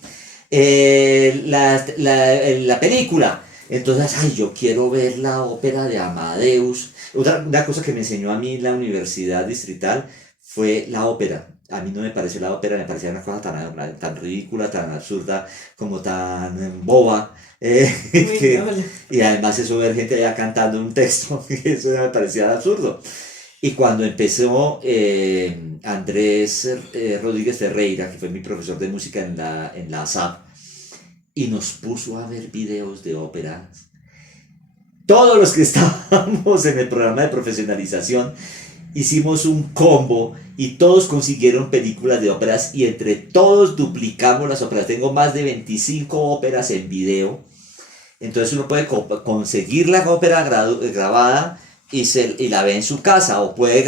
La película. Entonces, ay, yo quiero ver la ópera de Amadeus. Una cosa que me enseñó a mí la universidad distrital fue la ópera. A mí no me pareció la ópera, me parecía una cosa tan ridícula, tan absurda, como tan boba. Y además eso ver gente allá cantando un texto, eso me parecía absurdo. Y cuando empezó Andrés Rodríguez Ferreira, que fue mi profesor de música en la ASAP, y nos puso a ver videos de óperas, todos los que estábamos en el programa de profesionalización, hicimos un combo y todos consiguieron películas de óperas y entre todos duplicamos las óperas. Tengo más de 25 óperas en video. Entonces uno puede conseguir la ópera grabada y la ve en su casa, o puede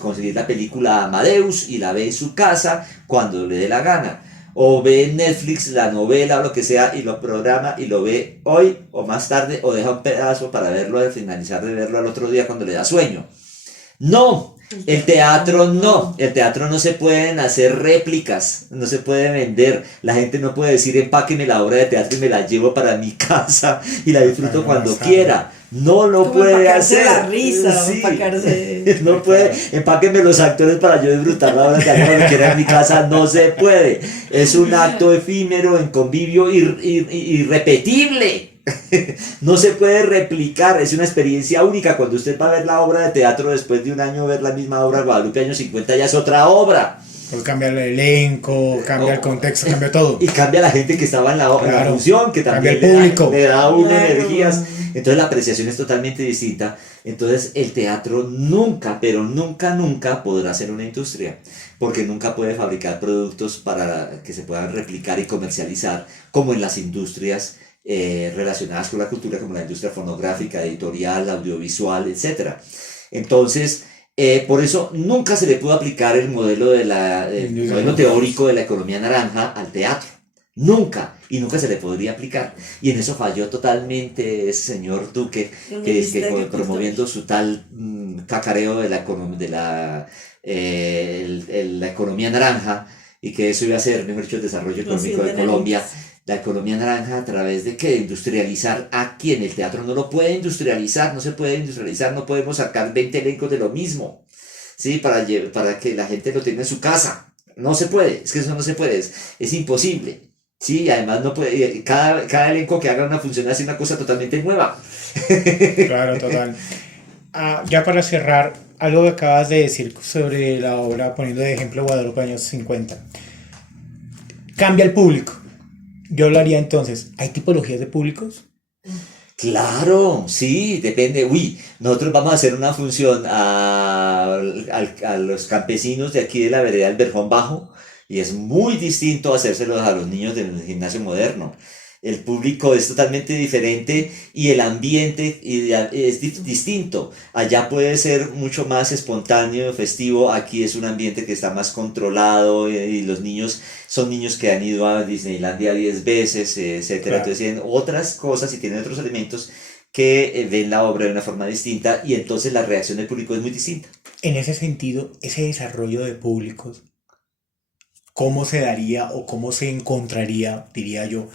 conseguir la película Amadeus y la ve en su casa cuando le dé la gana. O ve en Netflix la novela o lo que sea y lo programa y lo ve hoy o más tarde, o deja un pedazo para verlo al finalizar de verlo al otro día cuando le da sueño. No, El teatro no, el teatro no se pueden hacer réplicas, no se puede vender, la gente no puede decir empáqueme la obra de teatro y me la llevo para mi casa y la disfruto cuando quiera, no lo Como puede empacarse hacer. la risa, Sí. empacarse... No puede, empáquenme los actores para yo disfrutar la obra de teatro cuando quiera en mi casa, no se puede, es un acto efímero en convivio irrepetible. No se puede replicar, es una experiencia única. Cuando usted va a ver la obra de teatro después de un año ver la misma obra, Guadalupe año 50 ya es otra obra. Pues cambia el elenco, cambia el contexto, cambia todo. Y cambia la gente que estaba en la Claro. función, que también Cambia el público. le da una Claro. energías. Entonces la apreciación es totalmente distinta. Entonces el teatro nunca, pero nunca, nunca podrá ser una industria. Porque nunca puede fabricar productos para que se puedan replicar y comercializar como en las industrias relacionadas con la cultura, como la industria fonográfica, editorial, audiovisual, etc. Entonces, por eso nunca se le pudo aplicar el modelo, el modelo teórico de la economía naranja al teatro. Nunca. Y nunca se le podría aplicar. Y en eso falló totalmente ese señor Duque, que es que promoviendo su tal cacareo de la economía naranja, y que eso iba a ser, mejor dicho, el desarrollo económico de Colombia. La economía naranja a través de qué, industrializar a quién. El teatro no lo puede industrializar, no se puede industrializar, no podemos sacar 20 elencos de lo mismo, ¿sí? Para que la gente lo tenga en su casa. No se puede, es que eso no se puede, es imposible. Sí, además no puede, cada elenco que haga una función hace una cosa totalmente nueva. Claro, total. Ya para cerrar, algo que acabas de decir sobre la obra, poniendo de ejemplo Guadalupe años 50. Cambia el público. Yo hablaría entonces, ¿hay tipologías de públicos? Claro, sí, depende. Uy, nosotros vamos a hacer una función a los campesinos de aquí de la vereda del Verjón Bajo y es muy distinto hacérselos a los niños del gimnasio moderno. El público es totalmente diferente y el ambiente es distinto. Allá puede ser mucho más espontáneo, festivo. Aquí es un ambiente que está más controlado y los niños son niños que han ido a Disneylandia 10 veces, etcétera. Claro. Entonces tienen otras cosas y tienen otros elementos que ven la obra de una forma distinta y entonces la reacción del público es muy distinta. En ese sentido, ese desarrollo de públicos, ¿cómo se daría o cómo se encontraría, diría yo,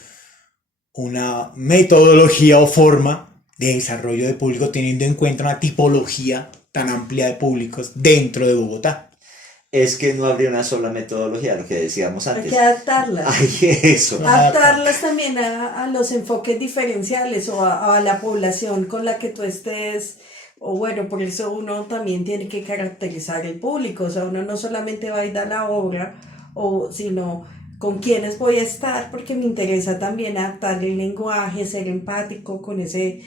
una metodología o forma de desarrollo de público teniendo en cuenta una tipología tan amplia de públicos dentro de Bogotá? Es que no habría una sola metodología, lo que decíamos antes. Hay que adaptarlas. Ay, eso. Adaptarlas también a los enfoques diferenciales o a la población con la que tú estés. O bueno, por eso uno también tiene que caracterizar el público. O sea, uno no solamente va a ir a la obra, sino con quiénes voy a estar, porque me interesa también adaptar el lenguaje, ser empático con ese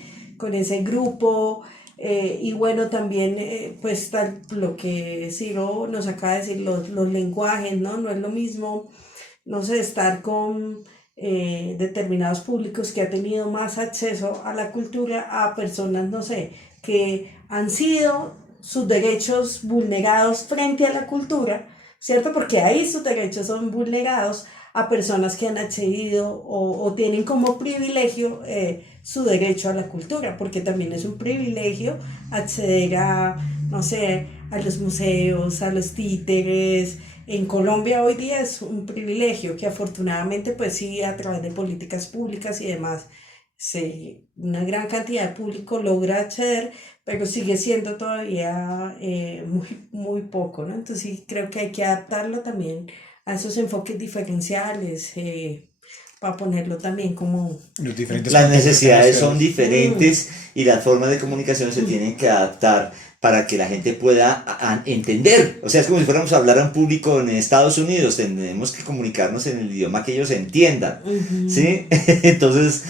grupo. Y bueno, también pues tal lo que Ciro nos acaba de decir, los lenguajes, ¿no? No es lo mismo, no sé, estar con determinados públicos que ha tenido más acceso a la cultura a personas, no sé, que han sido sus derechos vulnerados frente a la cultura, ¿cierto? Porque ahí sus derechos son vulnerados a personas que han accedido o tienen como privilegio su derecho a la cultura, porque también es un privilegio acceder a, no sé, a los museos, a los títeres. En Colombia hoy día es un privilegio que afortunadamente, pues sí, a través de políticas públicas y demás, una gran cantidad de público logra acceder, pero sigue siendo todavía muy, muy poco, ¿no? Entonces sí creo que hay que adaptarlo también a esos enfoques diferenciales, para ponerlo también como... Las necesidades son diferentes y las formas de comunicación se tienen que adaptar para que la gente pueda entender. O sea, es como si fuéramos a hablar a un público en Estados Unidos, tenemos que comunicarnos en el idioma que ellos entiendan, ¿sí? Entonces,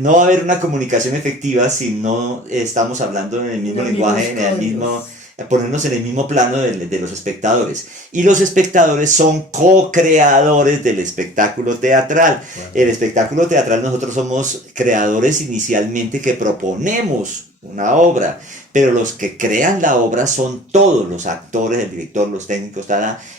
no va a haber una comunicación efectiva si no estamos hablando en el mismo lenguaje, en el mismo... ponernos en el mismo plano de los espectadores. Y los espectadores son co-creadores del espectáculo teatral. Bueno. El espectáculo teatral, nosotros somos creadores inicialmente que proponemos una obra, pero los que crean la obra son todos los actores, el director, los técnicos,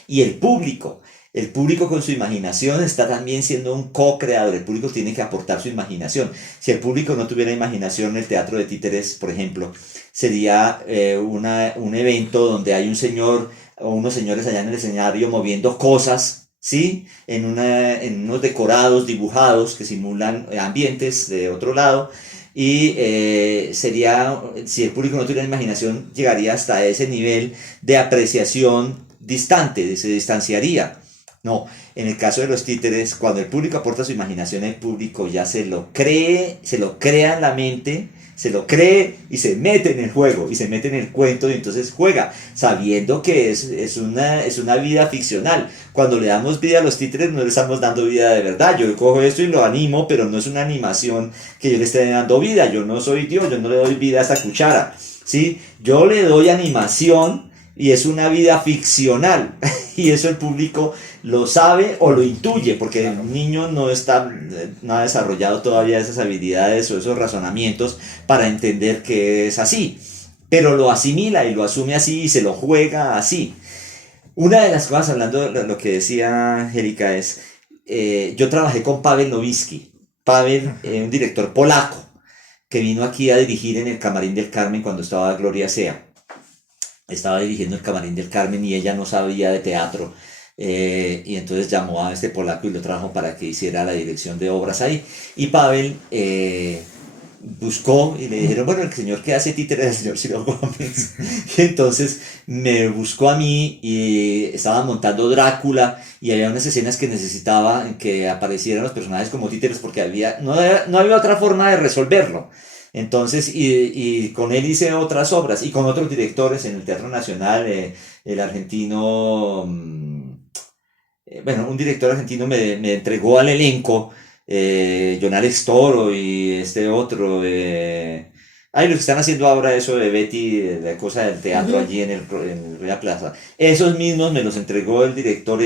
y el público. El público con su imaginación está también siendo un co-creador, el público tiene que aportar su imaginación. Si el público no tuviera imaginación, el teatro de títeres, por ejemplo, sería un evento donde hay un señor o unos señores allá en el escenario moviendo cosas, ¿sí? En unos decorados dibujados que simulan ambientes de otro lado. Y si el público no tuviera imaginación, llegaría hasta ese nivel de apreciación distante, se distanciaría. No, en el caso de los títeres, cuando el público aporta su imaginación, el público ya se lo cree, se lo crea en la mente, se lo cree y se mete en el juego, y se mete en el cuento y entonces juega, sabiendo que es una vida ficcional. Cuando le damos vida a los títeres, no le estamos dando vida de verdad. Yo cojo esto y lo animo, pero no es una animación que yo le esté dando vida. Yo no soy Dios, yo no le doy vida a esta cuchara, ¿sí? Yo le doy animación y es una vida ficcional. Y eso el público lo sabe o lo intuye, porque el niño no ha desarrollado todavía esas habilidades o esos razonamientos para entender que es así, pero lo asimila y lo asume así y se lo juega así. Una de las cosas, hablando de lo que decía Angélica, es, yo trabajé con Paweł Nowicki. Paweł, un director polaco, que vino aquí a dirigir en el Camarín del Carmen cuando estaba Gloria Sea. Estaba dirigiendo el Camarín del Carmen y ella no sabía de teatro. Y entonces llamó a este polaco y lo trajo para que hiciera la dirección de obras ahí. Y Paweł buscó y le dijeron, bueno, el señor que hace títeres es el señor Ciro Gómez. Y entonces me buscó a mí y estaba montando Drácula y había unas escenas que necesitaba que aparecieran los personajes como títeres porque no había otra forma de resolverlo. Entonces, y con él hice otras obras y con otros directores en el Teatro Nacional, el argentino, un director argentino me entregó al elenco, John Alex Toro y este otro, los que están haciendo ahora eso de Betty, la cosa del teatro allí en la plaza, esos mismos me los entregó el director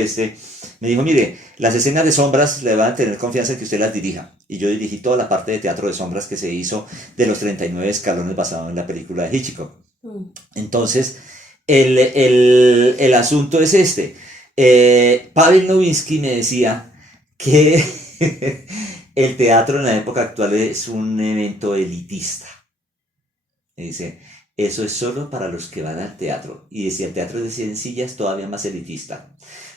me dijo, mire, las escenas de sombras le van a tener confianza en que usted las dirija. Y yo dirigí toda la parte de teatro de sombras que se hizo de los 39 escalones basado en la película de Hitchcock. Entonces, el asunto es este. Paweł Nowicki me decía que el teatro en la época actual es un evento elitista. Me dice, eso es solo para los que van al teatro. Y si el teatro es de 100 sillas, es todavía más elitista.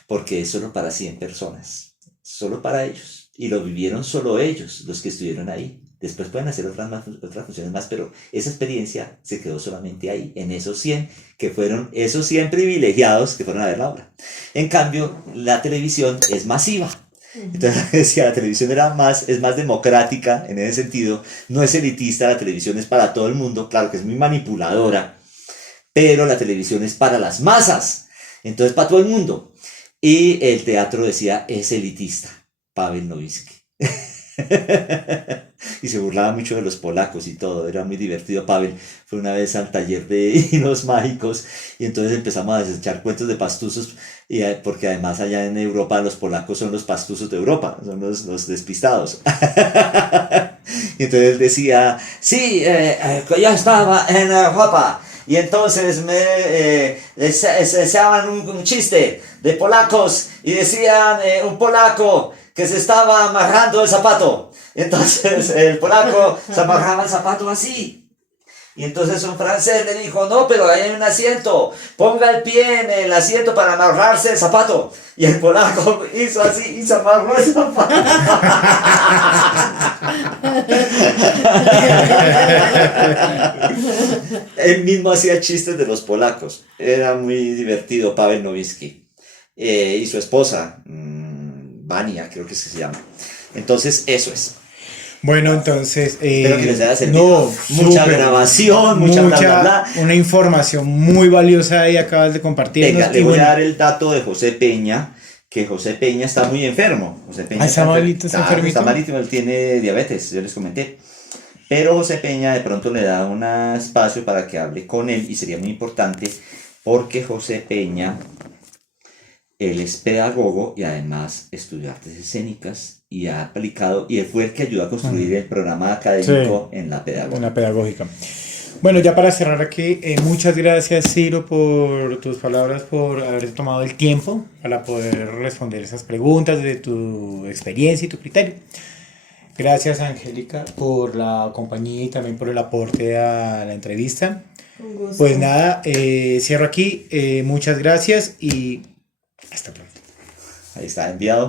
Porque es solo para 100 personas, solo para ellos, y lo vivieron solo ellos, los que estuvieron ahí. Después pueden hacer otras funciones más, pero esa experiencia se quedó solamente ahí, en esos 100, que fueron esos 100 privilegiados que fueron a ver la obra. En cambio, la televisión es masiva. Entonces decía, la televisión es más democrática en ese sentido, no es elitista, la televisión es para todo el mundo, claro que es muy manipuladora, pero la televisión es para las masas, entonces para todo el mundo. Y el teatro decía, es elitista, Paweł Nowicki. Y se burlaba mucho de los polacos y todo, era muy divertido. Paweł fue una vez al taller de hilos mágicos y entonces empezamos a desechar cuentos de pastuzos, porque además allá en Europa los polacos son los pastuzos de Europa, son los despistados. Y entonces él decía, sí, yo estaba en Europa. Y entonces se echaban un chiste de polacos y decían un polaco que se estaba amarrando el zapato. Entonces el polaco se amarraba el zapato así. Y entonces un francés le dijo, no, pero ahí hay un asiento, ponga el pie en el asiento para amarrarse el zapato. Y el polaco hizo así y se amarró el zapato. Él mismo hacía chistes de los polacos. Era muy divertido Paweł Nowicki. Y su esposa, Vania, creo que se llama. Entonces, eso es. Bueno, entonces, espero que les haya servido. Mucha grabación, mucha bla, bla, bla. Una información muy valiosa ahí acabas de compartir. Venga, le voy a dar el dato de José Peña, que José Peña está muy enfermo. José Peña está malito, está enfermito. Está malito, él tiene diabetes, yo les comenté. Pero José Peña de pronto le da un espacio para que hable con él y sería muy importante porque José Peña, él es pedagogo y además estudió artes escénicas y ha aplicado, y él fue el que ayudó a construir el programa académico en la pedagógica. En la pedagógica. Bueno, ya para cerrar aquí, muchas gracias Ciro por tus palabras, por haber tomado el tiempo para poder responder esas preguntas de tu experiencia y tu criterio. Gracias Angélica por la compañía y también por el aporte a la entrevista. Con gusto. Pues nada, cierro aquí, muchas gracias y hasta pronto. Ahí está enviado.